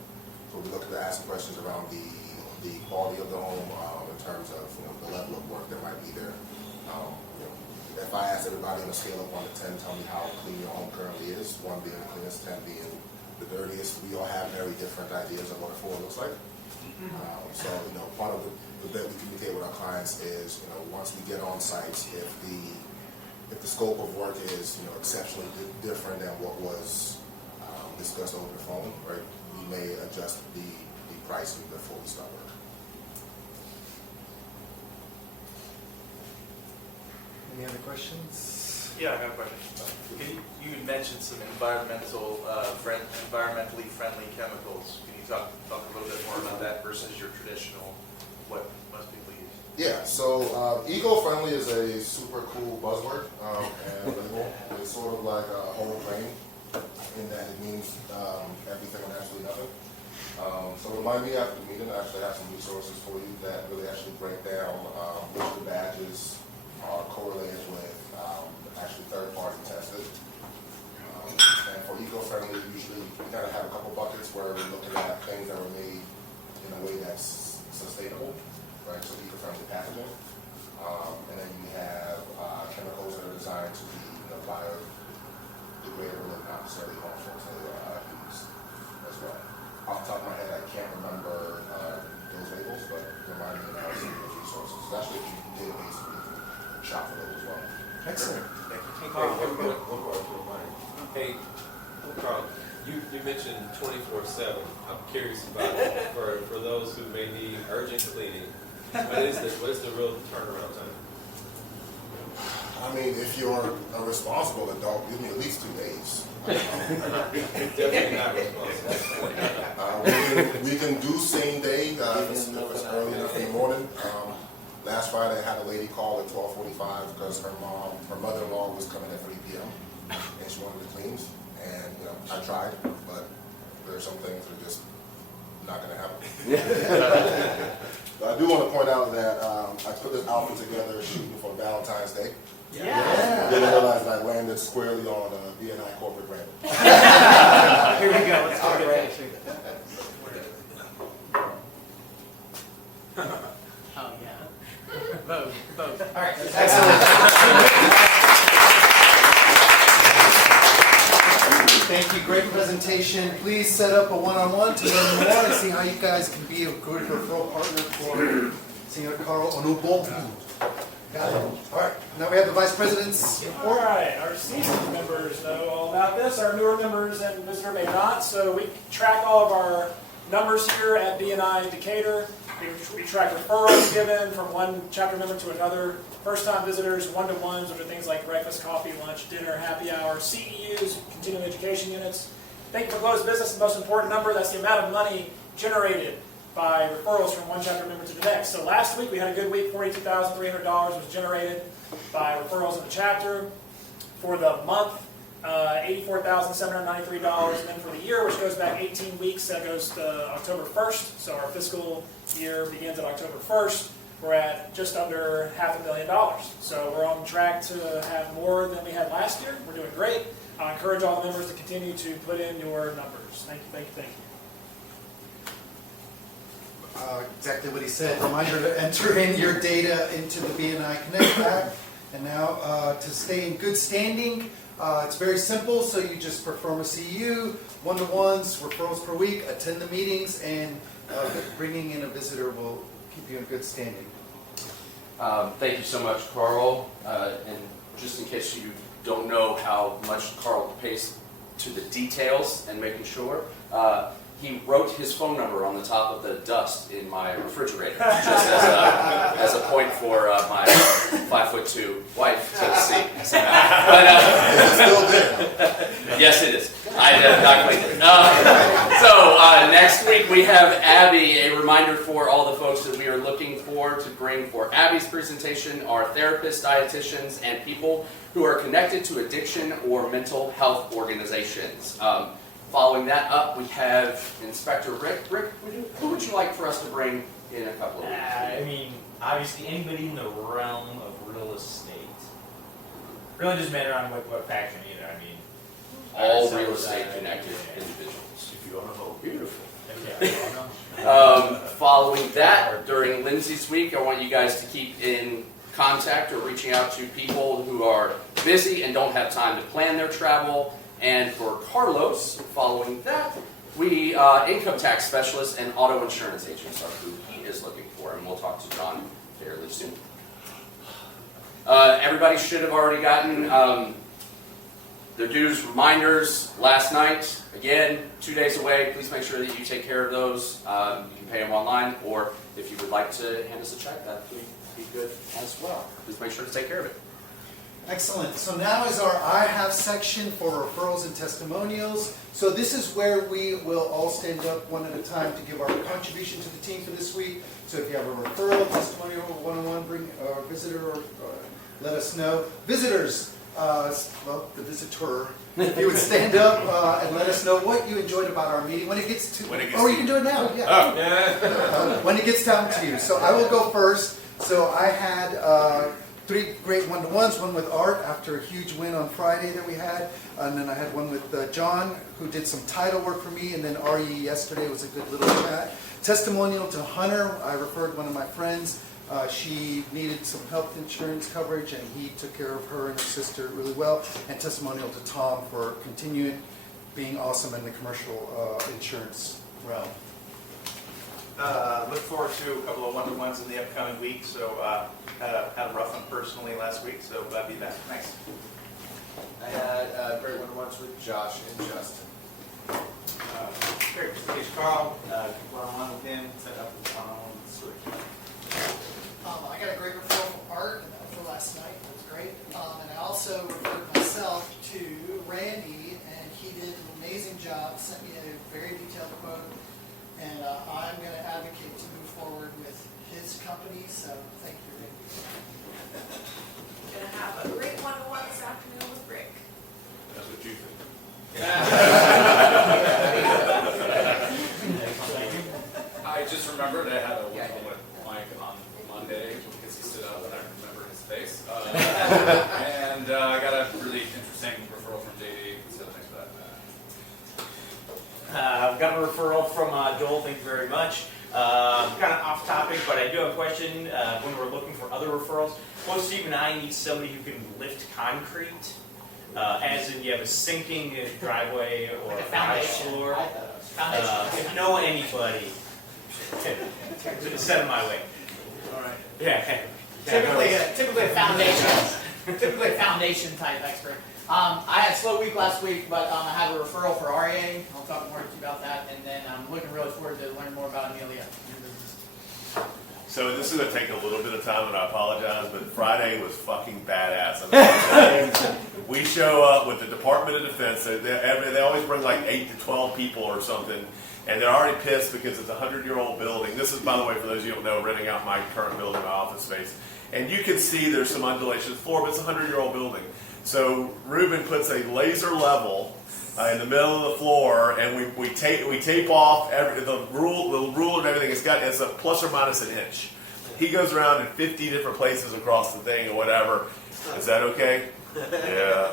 So we look at asking questions around the quality of the home in terms of the level of work that might be there. If I ask everybody on a scale of 1 to 10, tell me how clean your home currently is, 1 being the cleanest, 10 being the dirtiest, we all have very different ideas of what a floor looks like. So part of the bit we communicate with our clients is once we get on site, if the scope of work is exceptionally different than what was discussed over the phone, right? We may adjust the pricing before we start work. Any other questions? Yeah, I have a question. You had mentioned some environmentally friendly chemicals. Can you talk a little bit more about that versus your traditional, what most people use? Yeah, so eco-friendly is a super cool buzzword and label. It's sort of like a whole grain in that it means everything and absolutely nothing. So remind me after the meeting, I actually have some resources for you that really actually break down which of the badges are correlated with actually third-party tested. And for eco-friendly, usually we kind of have a couple buckets where we're looking at things that were made in a way that's sustainable, right? So eco-friendly packaging. And then you have chemicals that are designed to be biodegradable and not necessarily harmful to humans as well. Off the top of my head, I can't remember those labels, but remind me now of some of those resources. There's actually a database where you can shop for those as well. Excellent. Hey, Carl, one more if you don't mind. Hey, Carl, you mentioned 24/7. I'm curious about for those who may need urgent cleaning. What is the real turnaround time? I mean, if you're a responsible adult, give me at least 2 days. Definitely not responsible. We can do same day if it's early enough in the morning. Last Friday, I had a lady call at 12:45 because her mother-in-law was coming at 3 p.m. and she wanted to clean. And I tried, but there are some things that are just not going to happen. But I do want to point out that I put this outfit together shooting for Valentine's Day. Yeah. Didn't realize that I landed squarely on BNI corporate brand. Here we go. Let's talk about it. Oh yeah. Vote. All right. Excellent. Thank you. Great presentation. Please set up a one-on-one to learn more and see how you guys can be a good referral partner for Senor Carl Onubo. Got it. All right. Now we have the vice presidents. All right, our seasoned members know all about this. Our newer members and visitor may not. So we track all of our numbers here at BNI Decatur. We track referrals given from one chapter member to another. First-time visitors, one-to-ones, which are things like breakfast, coffee, lunch, dinner, happy hour, CEUs, continuing education units. Thank you for closed business. The most important number, that's the amount of money generated by referrals from one chapter member to the next. So last week we had a good week. $42,300 was generated by referrals in the chapter. For the month, $84,793. And then for the year, which goes back 18 weeks, that goes to October 1st. So our fiscal year begins at October 1st. We're at just under $500,000. So we're on track to have more than we had last year. We're doing great. I encourage all the members to continue to put in your numbers. Thank you, thank you, thank you. Exactly what he said. Reminder to enter in your data into the BNI Connect app. And now to stay in good standing, it's very simple. So you just perform a CEU, one-to-ones, referrals per week, attend the meetings, and bringing in a visitor will keep you in good standing. Thank you so much, Carl. And just in case you don't know how much Carl pays to the details and making sure, he wrote his phone number on the top of the dust in my refrigerator, just as a point for my 5'2" wife to see. But, it's still there. Yes, it is. I have not cleaned it. So next week we have Abby. A reminder for all the folks that we are looking for to bring for Abby's presentation are therapists, dietitians, and people who are connected to addiction or mental health organizations. Following that up, we have Inspector Rick. Rick, who would you like for us to bring in a couple of weeks? I mean, obviously anybody in the realm of real estate. Really doesn't matter on what faction either. I mean, all real estate connected individuals. If you want to hold. Beautiful. Okay. Following that, during Lindsay's week, I want you guys to keep in contact or reaching out to people who are busy and don't have time to plan their travel. And for Carlos, following that, we income tax specialists and auto insurance agents are who he is looking for, and we'll talk to John fairly soon. Everybody should have already gotten the dues reminders last night. Again, 2 days away. Please make sure that you take care of those. You can pay them online, or if you would like to hand us a check, that would be good as well. Please make sure to take care of it. Excellent. So now is our I Have section for referrals and testimonials. So this is where we will all stand up one at a time to give our contribution to the team for this week. So if you have a referral, testimonial, one-on-one, bring a visitor, or let us know. Visitors, well, the visitor, if you would stand up and let us know what you enjoyed about our meeting. When it gets to, you can do it now. Yeah. Oh, yeah. When it gets down to you. So I will go first. So I had 3 great one-to-ones, one with Art after a huge win on Friday that we had, and then I had one with John, who did some title work for me, and then RE yesterday was a good little chat. Testimonial to Hunter, I referred one of my friends. She needed some health insurance coverage, and he took care of her and her sister really well. And testimonial to Tom for continuing being awesome in the commercial insurance realm. Look forward to a couple of one-to-ones in the upcoming week. So had a rough one personally last week, so glad to be back. Thanks. I had great one-to-ones with Josh and Justin. Great presentation, Carl. One-on-one with him, set up one-on-one with Switch. I got a great referral from Art for last night. It was great. And I also referred myself to Randy, and he did an amazing job. Sent me a very detailed quote, and I'm going to advocate to move forward with his company. So thank you, Randy. Gonna have a great one-on-one this afternoon with Rick. That's what you think. I just remembered I had a one-on-one with Mike on Monday because he stood up and I remember his face. And I got a really interesting referral from JD, so thanks for that. I've got a referral from Joel, thank you very much. Kind of off topic, but I do have a question. When we're looking for other referrals, both Steve and I need somebody who can lift concrete, as in you have a sinking driveway or Like a a garage foundation. floor. Foundation. If you know anybody, send them my way. All right. Yeah. Typically a foundation type expert. I had a slow week last week, but I have a referral for REA. I'll talk more to you about that, and then I'm looking really forward to learn more about Amelia. So this is going to take a little bit of time, and I apologize, but Friday was fucking badass. I mean, we show up with the Department of Defense. They always bring like 8 to 12 people or something, and they're already pissed because it's a 100-year-old building. This is, by the way, for those of you who don't know, renting out my current building, my office space. And you can see there's some undulation floor, but it's a 100-year-old building. So Ruben puts a laser level in the middle of the floor, and we tape off the ruler and everything. It's a plus or minus an inch. He goes around in 50 different places across the thing or whatever. Is that okay? Yeah.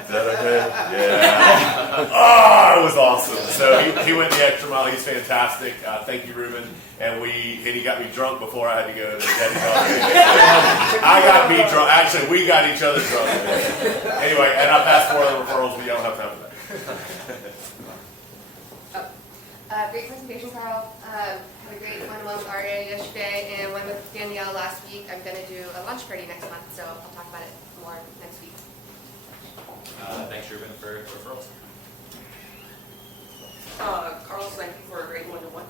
Is that okay? Yeah. Oh, it was awesome. So he went the extra mile. He's fantastic. Thank you, Ruben. And he got me drunk before I had to go to Daddy Coffee. I got me drunk. Actually, we got each other drunk. Anyway, and I passed 4 other referrals, but you don't have time for that. Great presentation, Carl. Had a great one-on-one with Aria yesterday and one with Danielle last week. I'm going to do a lunch party next month, so I'll talk about it more next week. Thanks, Ruben, for referrals. Carlos, thank you for a great one-to-one.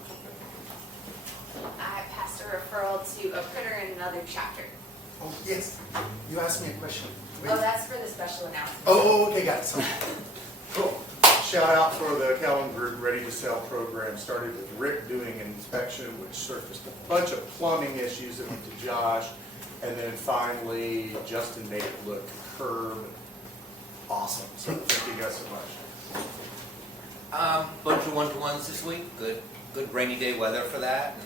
I passed a referral to a critter in another chapter. Oh, yes. You asked me a question. Wait. Oh, that's for the special announcement. Oh, okay, got it. So, Cool. Shout out for the Calvin Group Ready to Sell program. Started with Rick doing an inspection, which surfaced a bunch of plumbing issues that went to Josh. And then finally, Justin made it look curb awesome. So thank you guys so much. Bunch of one-to-ones this week. Good rainy day weather for that.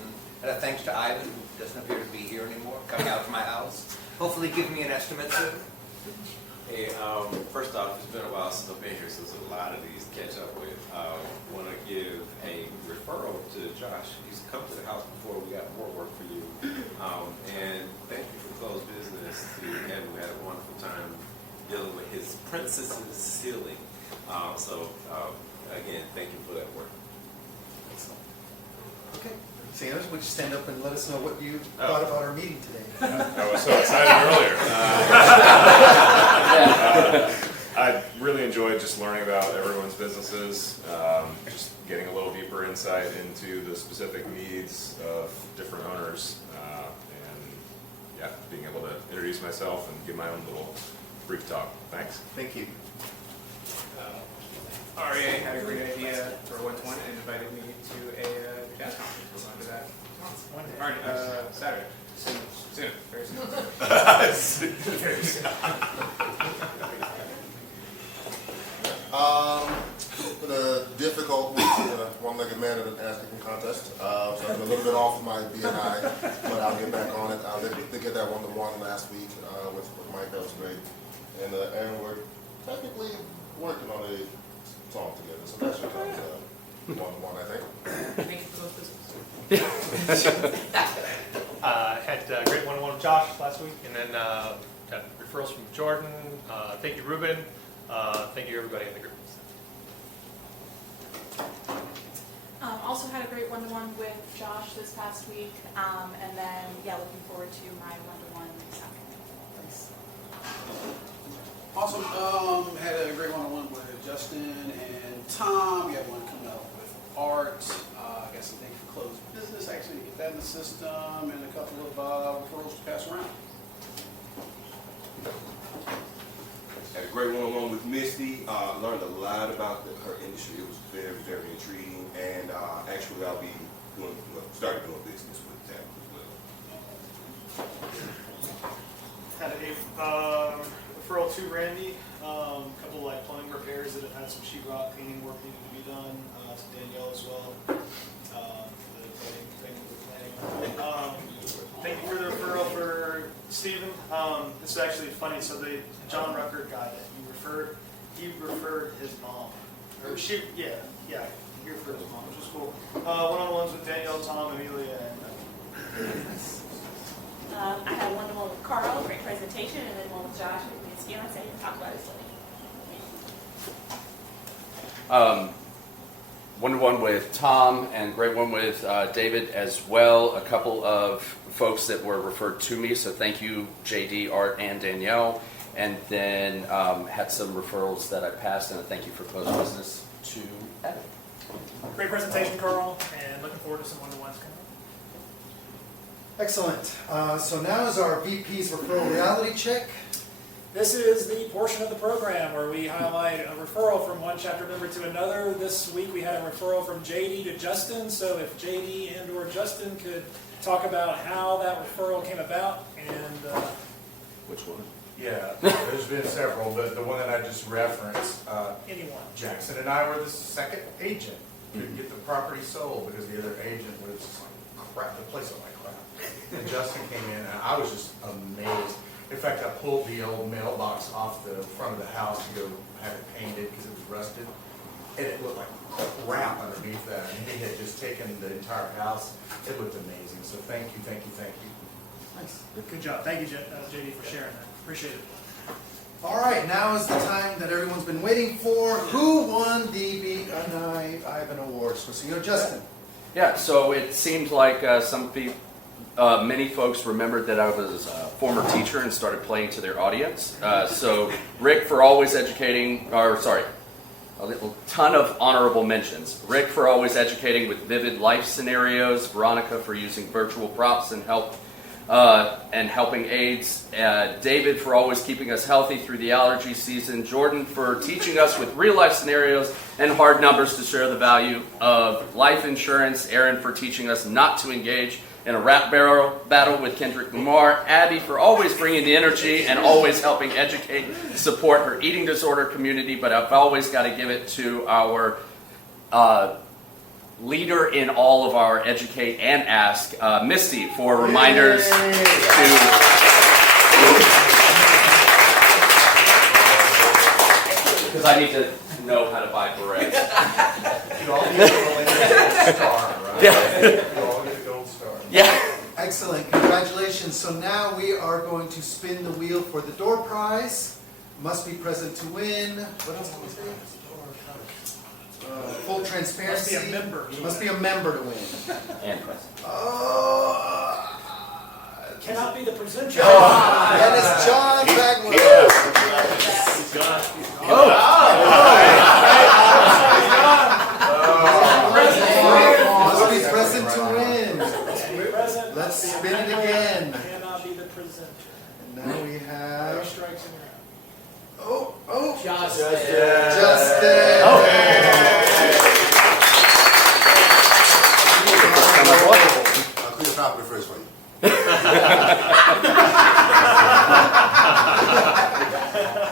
And thanks to Ivan, who doesn't appear to be here anymore, coming out to my house. Hopefully give me an estimate soon. Hey, first off, it's been a while since I've been here, so there's a lot of these to catch up with. Want to give a referral to Josh. He's come to the house before. We got more work for you. And thank you for closed business. We had a wonderful time dealing with his princess's ceiling. Again, thank you for that work. okay. Sanders, would you stand up and let us know what you thought about our meeting today? I was so excited earlier. I really enjoyed enjoyed just learning about everyone's businesses, just getting a little deeper insight into the specific needs of different owners, and yeah, being able to introduce myself and give my own little brief talk. Thanks. Thank you. RA had a great idea for 120 and invited me to a gas conference. We're going to that Saturday. Soon. Very soon. Very soon. The difficult week, one-legged man in an ass-kicking contest. So I'm a little bit off my BNI, but I'll get back on it. I did get that one-to-one last week with Mike. That was great. And we're technically working on a song together, so that should come one-to-one, I think. Thank you for those businesses. Had a great one-on-one with Josh last week, and then got referrals from Jordan. Thank you, Ruben. Thank you, everybody in the group. Also had a great one-to-one with Josh this past week, and then looking forward to my one-to-one this afternoon. Thanks. Awesome. Had a great one-on-one with Justin and Tom. We have one coming up with Art. I got some things for closed business. Actually, get that in the system, and a couple of referrals to pass around. Had a great one-on-one with Misty. Learned a lot about her industry. It was very, very intriguing. And actually, I'll be started doing business with them as well. Had a referral to Randy. A couple of plumbing repairs that have had some sheetrock cleaning work needed to be done. To Danielle as well. Thank you for the referral for Stephen. This is actually funny. So the John Rucker guy that you referred, he referred his mom. Or she, he referred his mom, which was cool. One-on-ones with Danielle, Tom, Amelia, and I had one-to-one with Carl, great presentation, and then one with Josh and Nancy on stage to talk about his living. One-to-one with Tom and great one with David as well. A couple of folks that were referred to me, so thank you, JD, Art, and Danielle. And then had some referrals that I passed, and a thank you for closed business to Evan. Great presentation, Carl, and looking forward to some one-to-ones coming up. Excellent. So now is our VP's referral reality check. This is the portion of the program where we highlight a referral from one chapter member to another. This week we had a referral from JD to Justin, so if JD and or Justin could talk about how that referral came about and... Which one? Yeah, there's been several, but the one that I just referenced, anyone. Jackson and I were the second agent. Couldn't get the property sold because the other agent was just like crap, the place looked like crap. And Justin came in and I was just amazed. In fact, I pulled the old mailbox off the front of the house to go have it painted because it was rusted. And it looked like crap underneath that. And he had just taken the entire house. It looked amazing. So thank you, thank you, thank you. Nice. Good job. Thank you, JD, for sharing that. Appreciate it. All right, now is the time that everyone's been waiting for. Who won the BNI Ivan Awards? So, Justin. Yeah, so it seemed like some people, many folks remembered that I was a former teacher and started playing to their audience. So Rick for always educating, a ton of honorable mentions. Rick for always educating with vivid life scenarios. Veronica for using virtual props and helping aides. David for always keeping us healthy through the allergy season. Jordan for teaching us with real life scenarios and hard numbers to share the value of life insurance. Aaron for teaching us not to engage in a rap battle with Kendrick Lamar. Abby for always bringing the energy and always helping educate, support her eating disorder community. But I've always got to give it to our leader in all of our Educate and Ask, Misty, for reminders because I need to know how to buy berets. You all get a gold star, right? Yeah. You all get a gold star. Yeah. Excellent. Congratulations. So now we are going to spin the wheel for the door prize. Must be present to win. What else did we say? Full transparency. Must be a member. Must be a member to win. And present. Cannot be the presenter. That is John Bagwell. Yes. Oh. Oh, Justin. Justin. I'll clean the property first for you.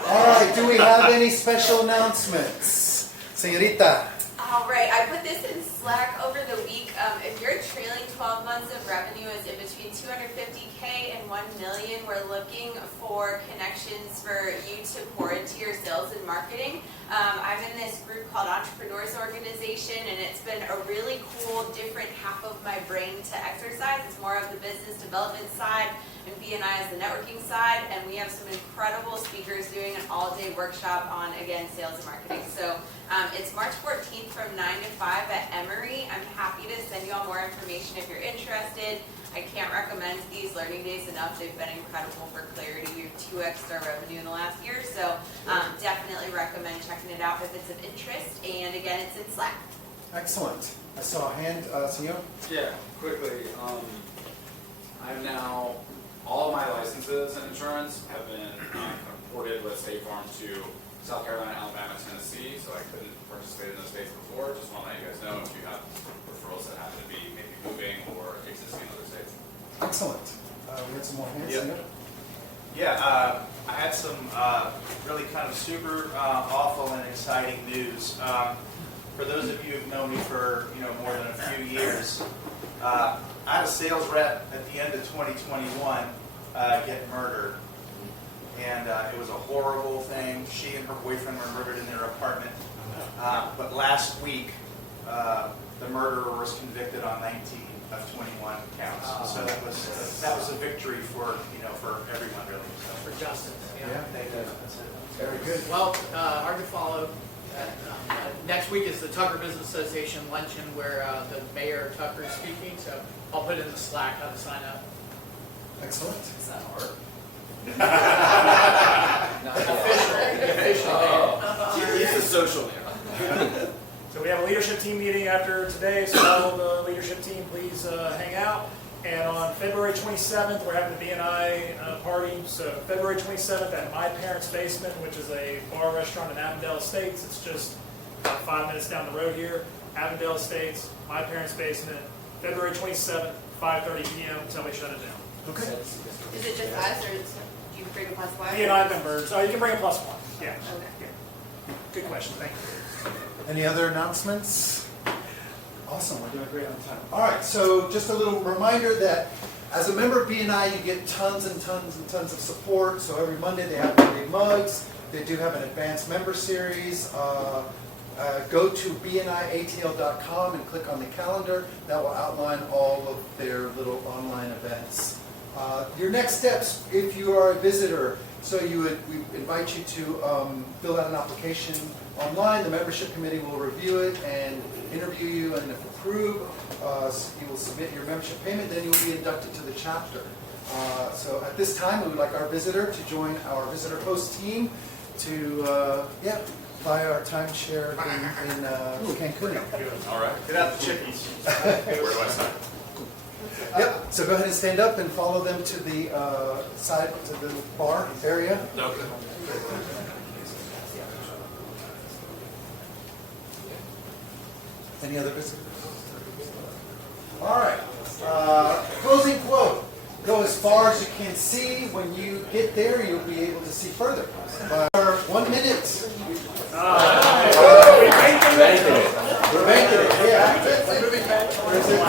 All right, do we have any special announcements? Señorita. All right, I put this in Slack over the week. If your trailing 12 months of revenue is in between $250K and $1 million, we're looking for connections for you to pour into your sales and marketing. I'm in this group called Entrepreneurs Organization, and it's been a really cool, different half of my brain to exercise. It's more of the business development side, and BNI is the networking side, and we have some incredible speakers doing an all-day workshop on, again, sales and marketing. So it's March 14th from 9 to 5 at Emory. I'm happy to send you all more information if you're interested. I can't recommend these learning days enough. They've been incredible for clarity. We have 2x our revenue in the last year, so definitely recommend checking it out if it's of interest. And again, it's in Slack. Excellent. I saw a hand, senor. Yeah, quickly. I'm now, all of my licenses and insurance have been ported with State Farm to South Carolina, Alabama, Tennessee, so I couldn't participate in those states before. Just want to let you guys know if you have referrals that happen to be maybe moving or existing in other states. Excellent. We had some more hands. Yep. Senor. Yeah, I had some really kind of super awful and exciting news. For those of you who've known me for more than a few years, I had a sales rep at the end of 2021 get murdered, and it was a horrible thing. She and her boyfriend were murdered in their apartment. But last week, the murderer was convicted on 19 of 21 counts. So that was a victory for everyone really. So. For Justin. Yeah. That's it. Very good. Well, hard to follow. Next week is the Tucker Business Association luncheon where the mayor Tucker is speaking. So I'll put it in the Slack how to sign up. Excellent. Is that hard? Official. He's the social man. So we have a leadership team meeting after today, so all the leadership team, please hang out. And on February 27th, we're having the BNI party. So February 27th at My Parents' Basement, which is a bar restaurant in Avondale Estates. It's just about 5 minutes down the road here. Avondale Estates, My Parents' Basement, February 27th, 5:30 p.m. Somebody shut it down. Okay. Is it just us, or do you bring a plus one? BNI members. Oh, you can bring a +1. Yeah. Okay. Yeah. Good question. Thank you. Any other announcements? Awesome, we're doing great on time. All right, so just a little reminder that as a member of BNI, you get tons and tons and tons of support. So every Monday they have Monday mugs. They do have an advanced member series. Go to bniatl.com and click on the calendar. That will outline all of their little online events. Your next steps, if you are a visitor, we invite you to fill out an application online. The membership committee will review it and interview you, and if approved, you will submit your membership payment, then you will be inducted to the chapter. So at this time, we would like our visitor to join our visitor host team to buy our timeshare in Cancun. All right. Get out the chickies. Where do I sign? Yep, so go ahead and stand up and follow them to the side, to the bar area. Okay. Any other visitors? All right. Closing quote. Go as far as you can see. When you get there, you'll be able to see further. 1 minute. We're making it. Yeah. Where is it?